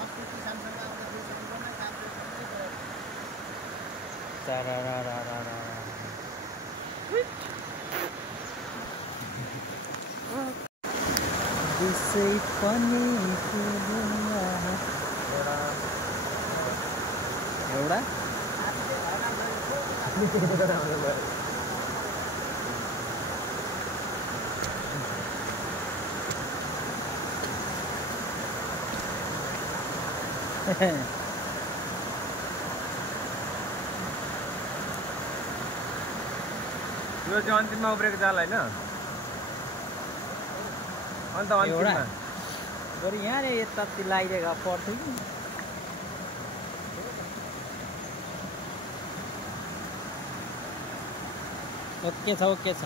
अस्ति किसानसँग आउँदाखेरि सबैजना काँक्रे सँगै गयो त्यसै पनि एउटा यो चाहिँ अन्तिममा उब्रेको जाल होइन अन्त एउटा अन्तिममा बरु यहाँ नै यताति लगाइदिएको पर्थ्यो कि ओके छ ओके छ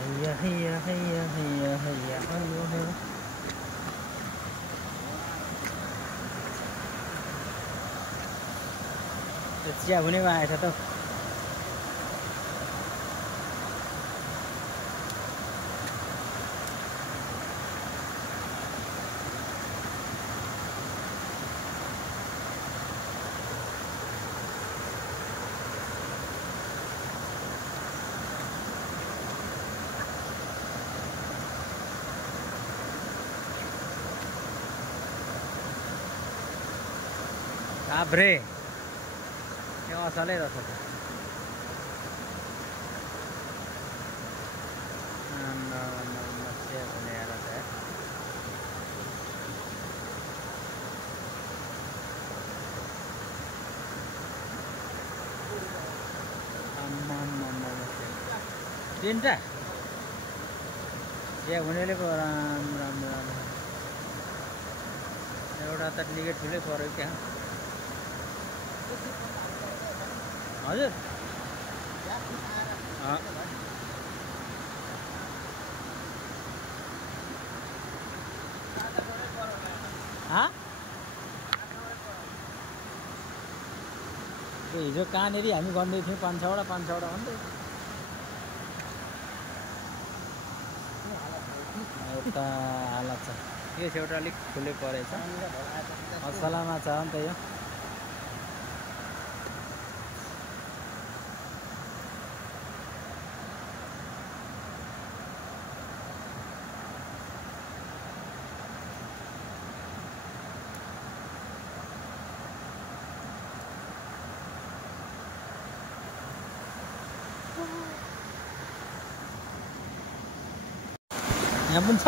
हैया हैया हैया हैया हैया हैया चिया हुनेको आएछ त काभ्रे त्यो असलै रहेछ त तिनवटा चिया हुनेले पो राम्रो एउटा त निकै ठुलै पऱ्यो क्या हजुर हिजो कहाँनिर हामी गर्दै थियौँ 5-6वटा भन्दै यता हालत छ यो छेउटा अलिक ठुलै परेछ असलामा छ नि त यो यहाँ पनि छ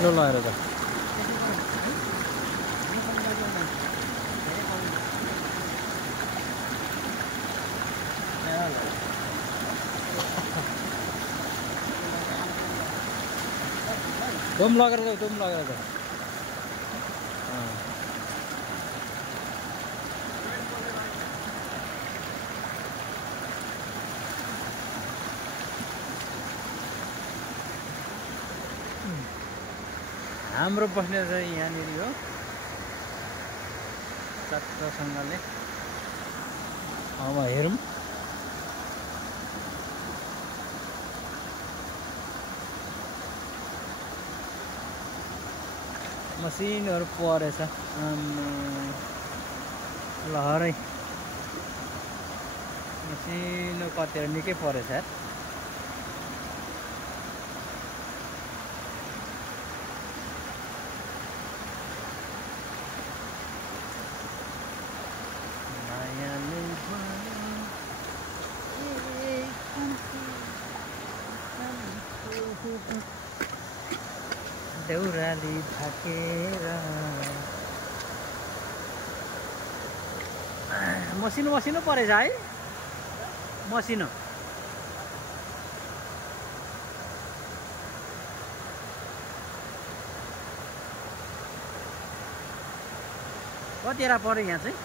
ल लगेर त्यो पनि लगेर जाऊ, त्यो पनि लगेर जाऊ। हाम्रो बस्ने चाहिँ यहाँनिर हो चट्टसँगले। अब हेरौँ मसिनहरू परेछ लहरै मसिनो कतिवटा निकै परेछ यार। देउराली थाकेर मसिनो मसिनो परेछ है मसिनो। कतिवटा पऱ्यो यहाँ चाहिँ?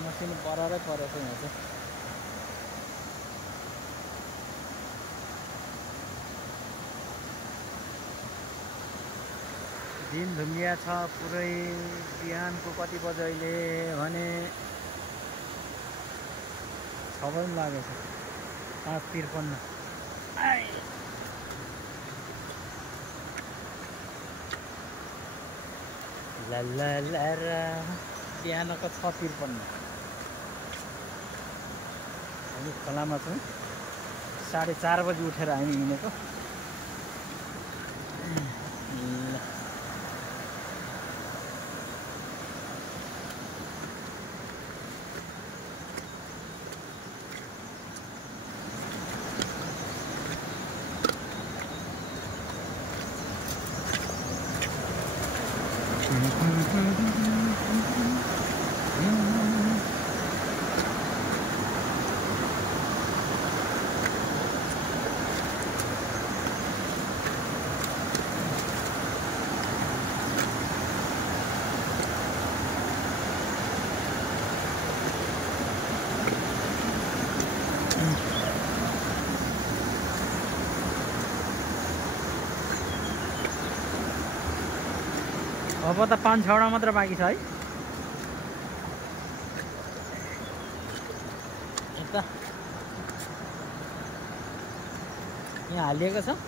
मसिनो परेरै परेछ यहाँ चाहिँ। दिन धुम्बिया छ पुरै। बिहानको कति बजे अहिले भने 6 बजी लागेछ। 5:53 ला बिहानको 6:53 हामी खोलामा छौँ। 4:30 बजी उठेर हामी हिँडेको। अब त 5-6वटा मात्र बाँकी छ है। यता यहाँ हालिएको छ।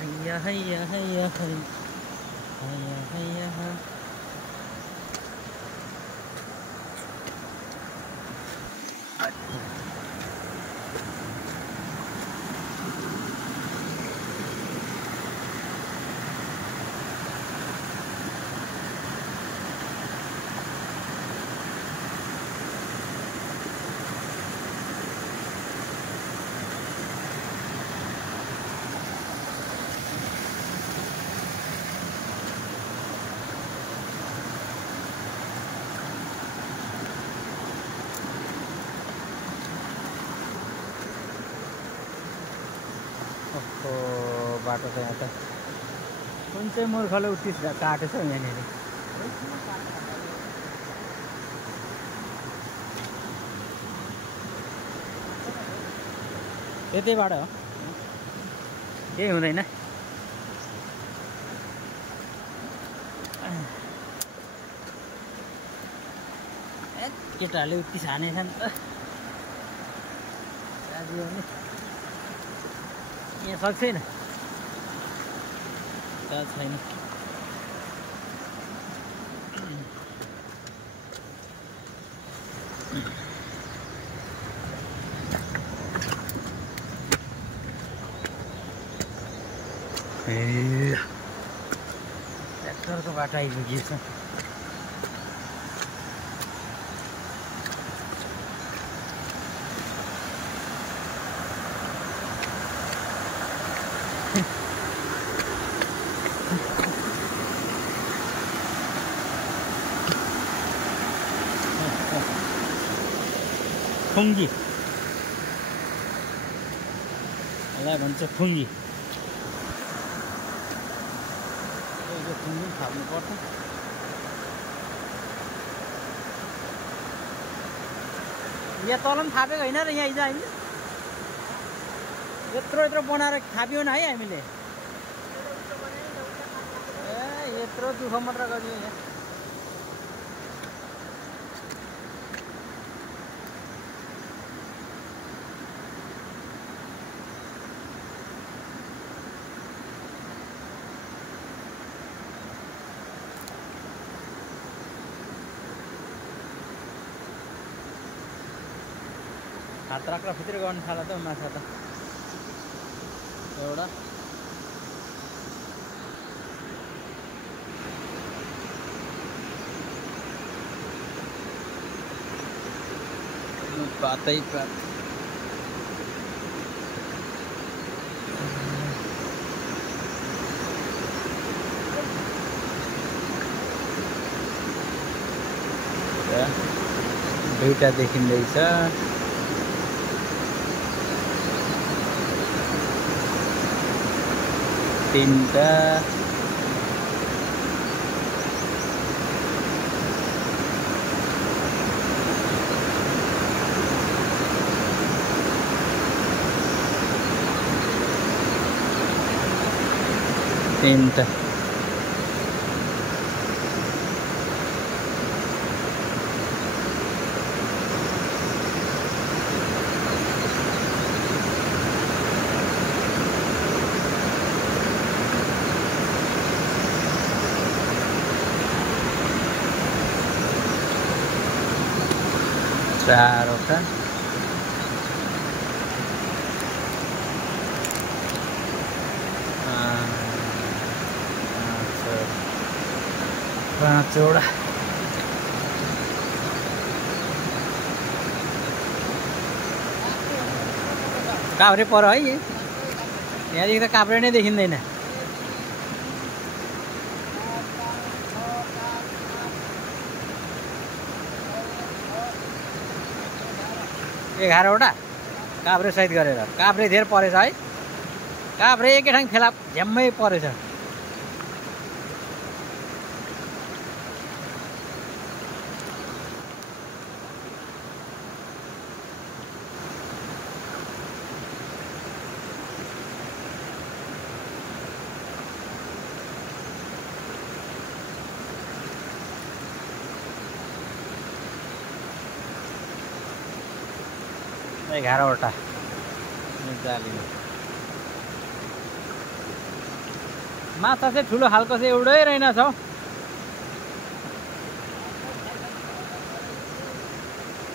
हैया हैया हैया हैया हैया बाटो त यहाँ त कुन चाहिँ मूर्खले उत्तिस काटेछ यहाँनिर। यतैबाट हो केही हुँदैन। केटाहरूले उत्तिस हानेछन् त साथी हो नि। यहाँ सक्छैन छैन। ट्र्याक्टरको बाटो आइपुगेछ। फुङ्गी यसलाई भन्छ फुङ्गी। फुङ्गी थाप्नुपर्छ। यहाँ तल पनि थापेको होइन र यहाँ हिजो हामीले यत्रो यत्रो बनाएर थाप्यौँ न है हामीले। ए यत्रो दुःख मात्र गरियो यहाँ। हात राख्दा फित्र गर्नु थाल्यो त माछा त एउटा। पातै पात दुईटा देखिँदैछ। तीनटा तीनटा चारवटा पाँचवटा काभ्रे पर है। यहाँदेखि त काभ्रे नै देखिँदैन। एघारवटा काभ्रे सहित गरेर। काभ्रे धेर परेछ है। काभ्रे एकै ठाउँ फेला झ्याम्मै परेछ। एघारवटा जालीमा माछा चाहिँ ठुलो खालको चाहिँ एउटै रहेनछ हौ।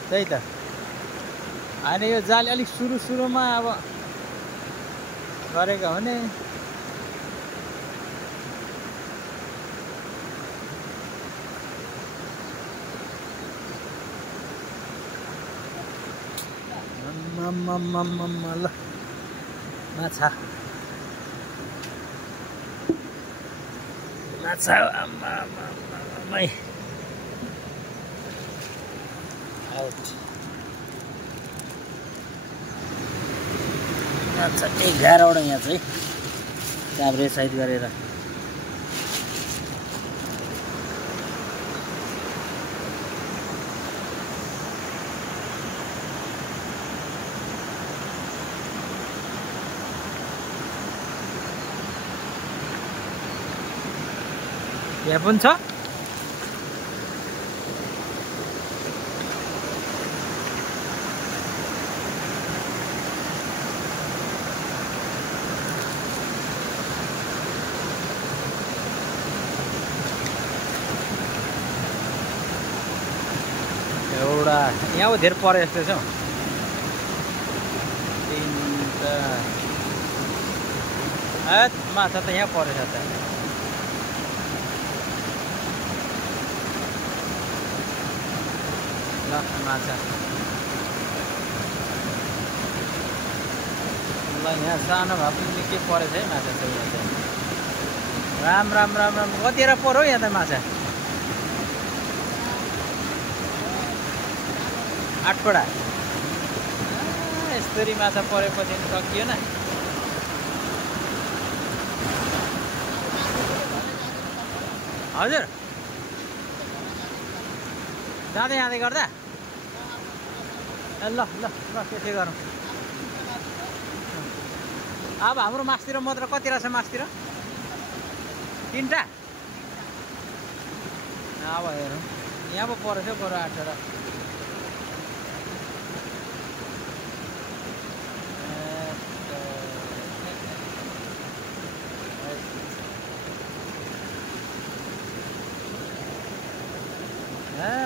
त्यही त होइन यो जाली अलिक सुरुमा अब गरेको हो नि। ल माछा माछा आम्मै आउट। माछा 11वटा यहाँ चाहिँ काभ्रे सहित गरेर। यहाँ पनि छ। एउटा यहाँ धेर परे जस्तो छ। तीनटा माछा त यहाँ परेछ त ल माछा ल यहाँ सानो भए पनि निकै परेछ है माछा चाहिँ यहाँ चाहिँ राम राम राम राम कतिवटा पर्यो यहाँ त माछा 8 वटा यस्तरी माछा परेपछि सकिएन हजुर जाँदै जाँदै गर्दा ल ल ल त्यसै गरौँ अब हाम्रो मासतिर मात्र कति रहेछ मासतिर 3टा अब हेरौँ यहाँ पो परेछ बरु 8 वटा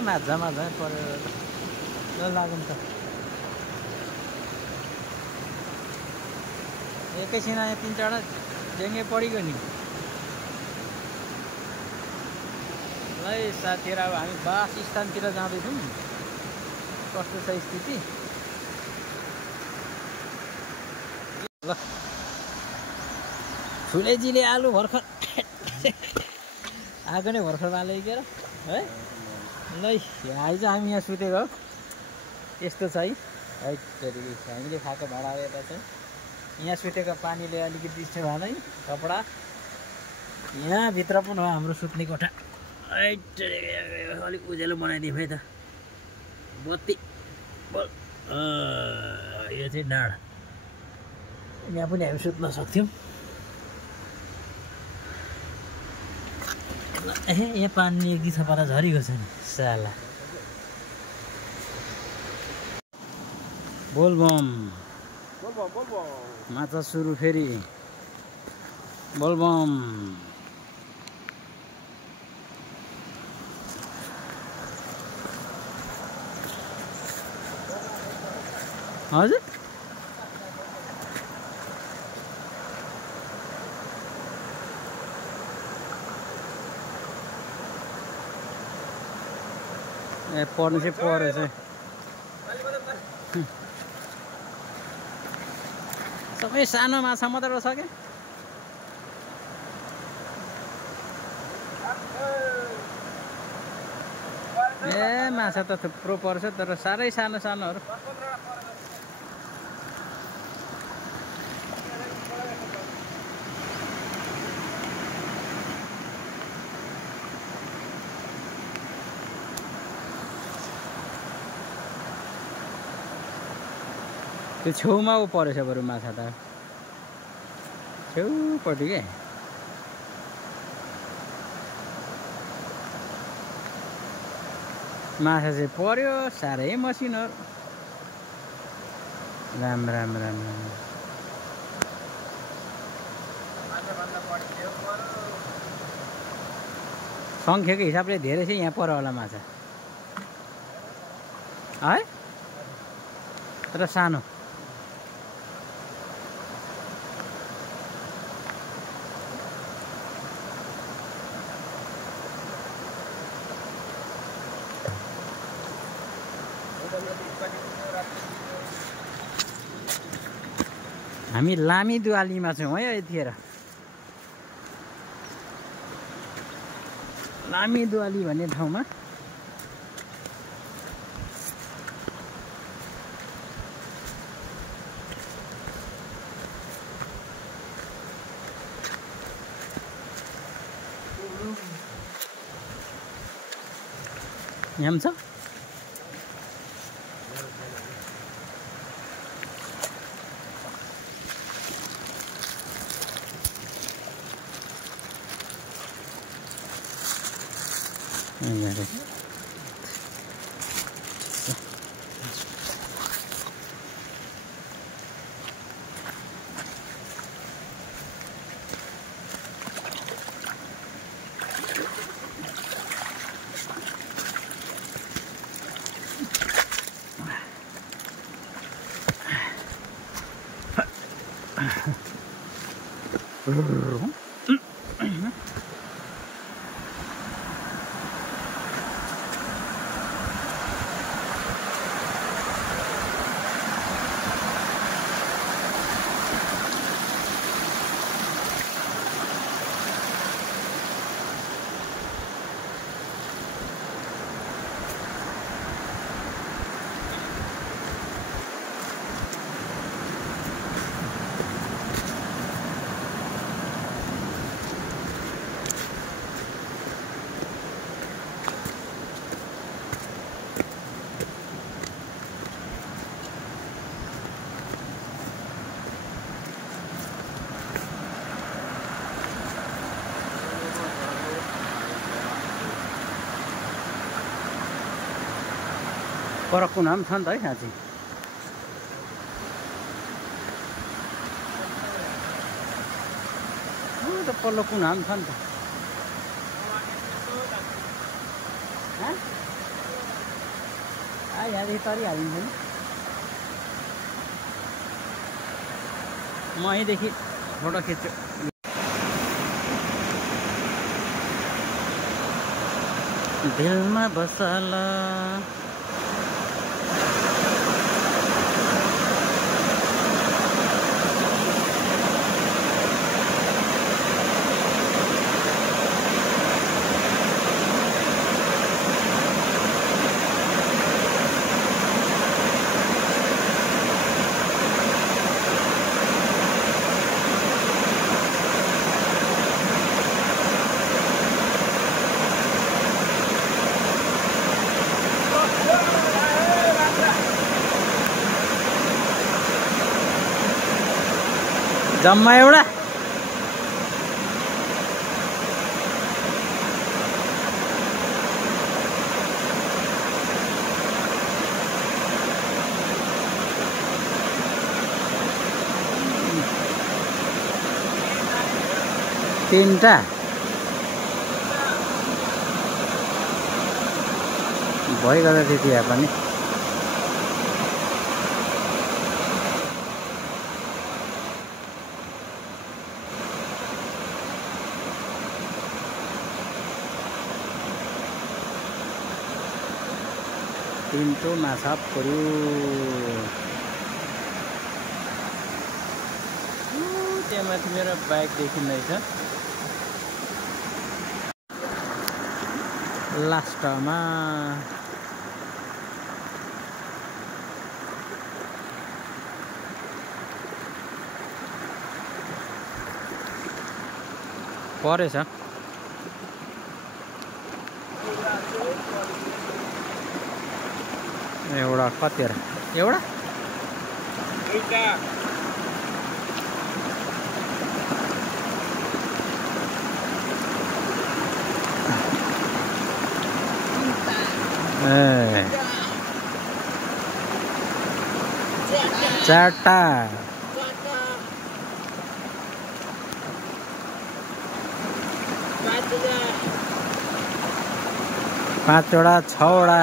माझा माझा परेर ल लागौँ त एकैछिन यहाँ 3-4 डेङ्गे पडिगयो नि ल साथीहरू अब हामी वासस्थानतिर जाँदैछौँ कस्तो छ स्थिति ल ठुलेजीले आलु भर्खर आगो नै भर्खर बालेर है ल आइज हामी यहाँ सुतेको यस्तो छ है हामीले खाएको भाडा यता चाहिँ यहाँ सुतेको पानीले अलिकति डिस्टर्ब हालै कपडा यहाँभित्र पनि हो हाम्रो सुत्ने कोठा अलिक उज्यालो बनाइदिउँ है त बत्ती यो चाहिँ डाँडा यहाँ पनि हामी सुत्न सक्थ्यौँ यहाँ पानी एक दिशा पारा झरीको छ नि साला बोलबम माछा सुरु फेरि बोलबम हजुर ए पर्नु चाहिँ परेछ सबै सानो माछा मात्र रहेछ क्या ए माछा त थुप्रो पर्छ तर साह्रै सानो सानोहरू त्यो छेउमा ऊ परेछ बरु माछा त छेउपट्टि के माछा चाहिँ पर्यो साह्रै मसिनहरू राम राम राम राम सङ्ख्याको हिसाबले धेरै चाहिँ यहाँ पर्यो होला माछा है तर सानो हामी लामी दुवालीमा छौँ है यतिखेर लामी दुवाली भन्ने ठाउँमा यहाँ छ पर कुना पनि छ नि त है साँच्ची त पल्लो कुना पनि छ नि त यहाँदेखि तरिहालिन्छ नि म यहीँदेखि फोटो खिच्छु दिलमा बसाला जम्मा एउटा तीनटा भइगयो त्यति भए पनि तीनटो माछा पर्यो त्यहाँ माथि मेरो बाइक देखिँदैछ लास्टमा परेछ एउटा कति एउटा चारटा पाँचवटा छवटा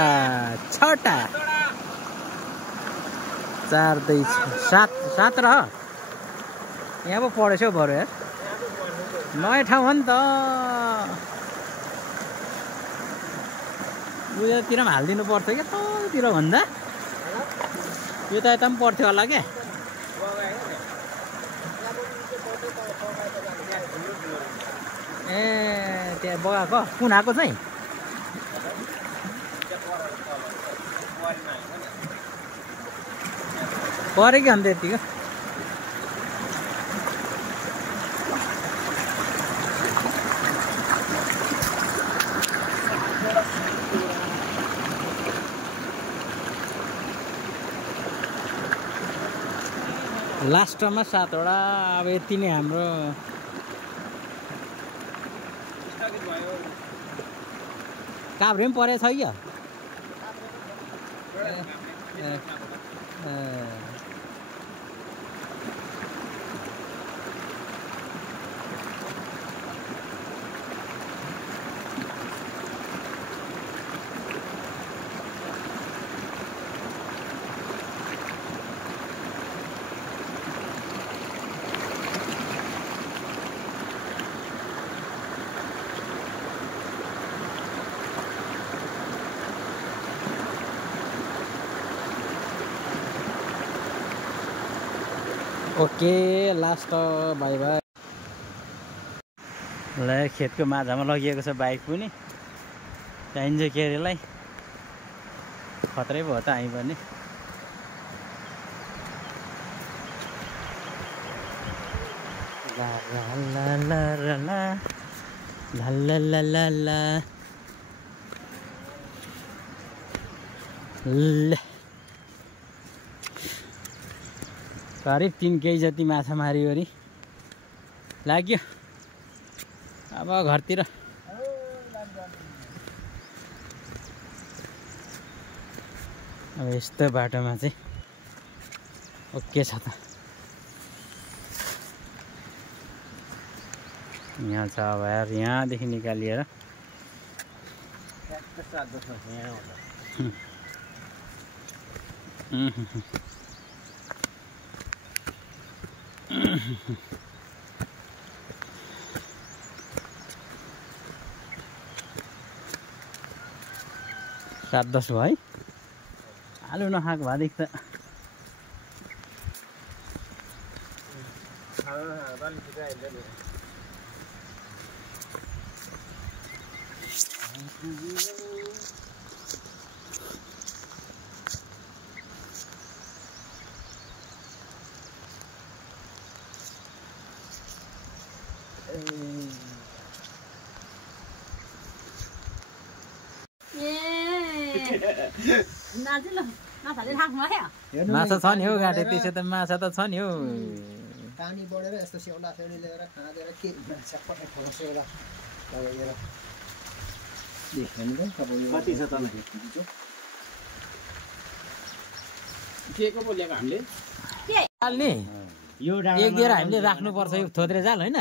छटा 4 2 7 रह यहाँ पो पढेछ हौ बरु यार नयाँ ठाउँ हो नि त उयोतिर पनि हालिदिनु पर्थ्यो क्या ततिर भन्दा यो त यता पनि पर्थ्यो होला क्या ए त्यहाँ बगाएको कुन आएको चाहिँ पऱ्यो कि अन्त यतिको लास्टमा 7 वटा अब यति नै हाम्रो काभ्रे पनि परेछ क्या ओके लास्ट बाई बाई। ल खेतको माझामा लगिएको छ बाइक पनि। चाहिन्छ के अरे यसलाई, खत्रै भयो त हामी पनि। ला ला ला ला ला ला ला ला ला ला ल करिब 3 केजी जति माछा मारिवरी लाग्यो। अब घरतिर अब यस्तो बाटोमा चाहिँ ओके छ त। यहाँ छ अब यार, यहाँदेखि निकालिएर सात 10 भयो है। आलु नखाएको भएदेखि त माछा छ नि हौ गाडे, त्यसो त माछा त छ नि हौ। पानी बढेर यस्तो सेउला सेउली लिएर खाँदेर के माछा पठाइ खलास एउटा लगेर देख्नु कति छ तपाईँ के को बोलेको हामीले हाल्ने यो एक दिएर हामीले राख्नुपर्छ यो थोत्रे जाल होइन।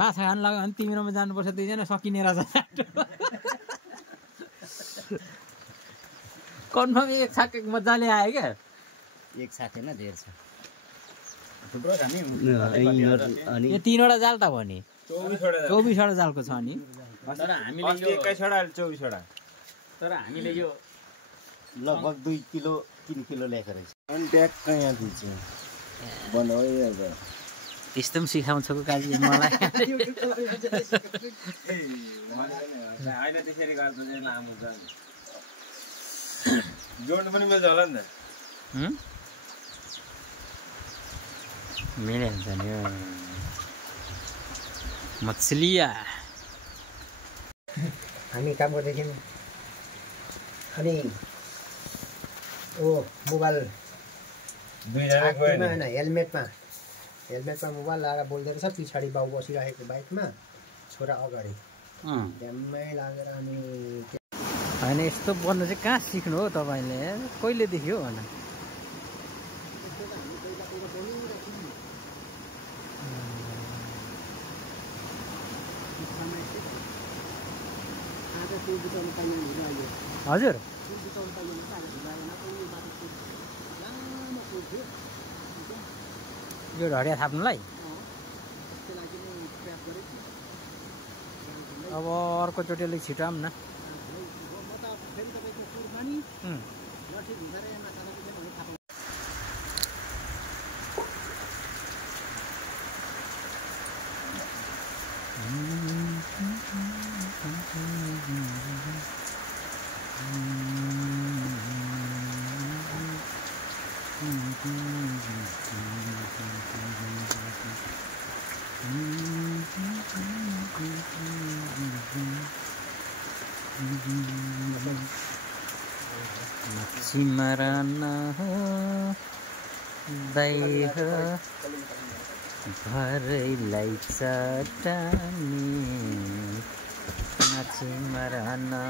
माछा खानु लाग्यो भने तिमीरोमा जानुपर्छ, दुईजना सकिने रहेछ। कन्फर्म एक छाक मजाले आयो क्या। एक साथै न धेर छ थुप्रो छ नि। यो 3वटा जाल त भयो नि, 24वटा जालको छ नि। तर हामीले यो 21वटा 24वटा, तर हामीले यो लगभग 2 किलो 3 किलो ल्याएको रहेछ। अनि ट्याग कहाँ दिन्छ बनायो अब त्यस्तो पनि सिकाउँछको काजी मलाई। होइन त्यसरी गर्दा चाहिँ लामो छ, जोड्नु पनि मिल्छ होला नि त। मिलिहाल्छ नि यो मछलिया। हामी काम गर्दैथ्यौँ अनि मोबाइल होइन हेलमेटमा मोबाइल लगाएर बोल्दै रहेछ। पछाडि बाउ बसिरहेको बाइकमा, छोरा अगाडि ड्याम्मै लागेर अनि होइन यस्तो बोल्नु चाहिँ कहाँ सिक्नु हो तपाईँले, कहिले देख्यो भन। हजुर यो ढडिया थाप्नुलाई अब अर्कोचोटि अलिक छिटो आऊँ न। सिमरना हो दैह भरैलाई चटानी सिमरना।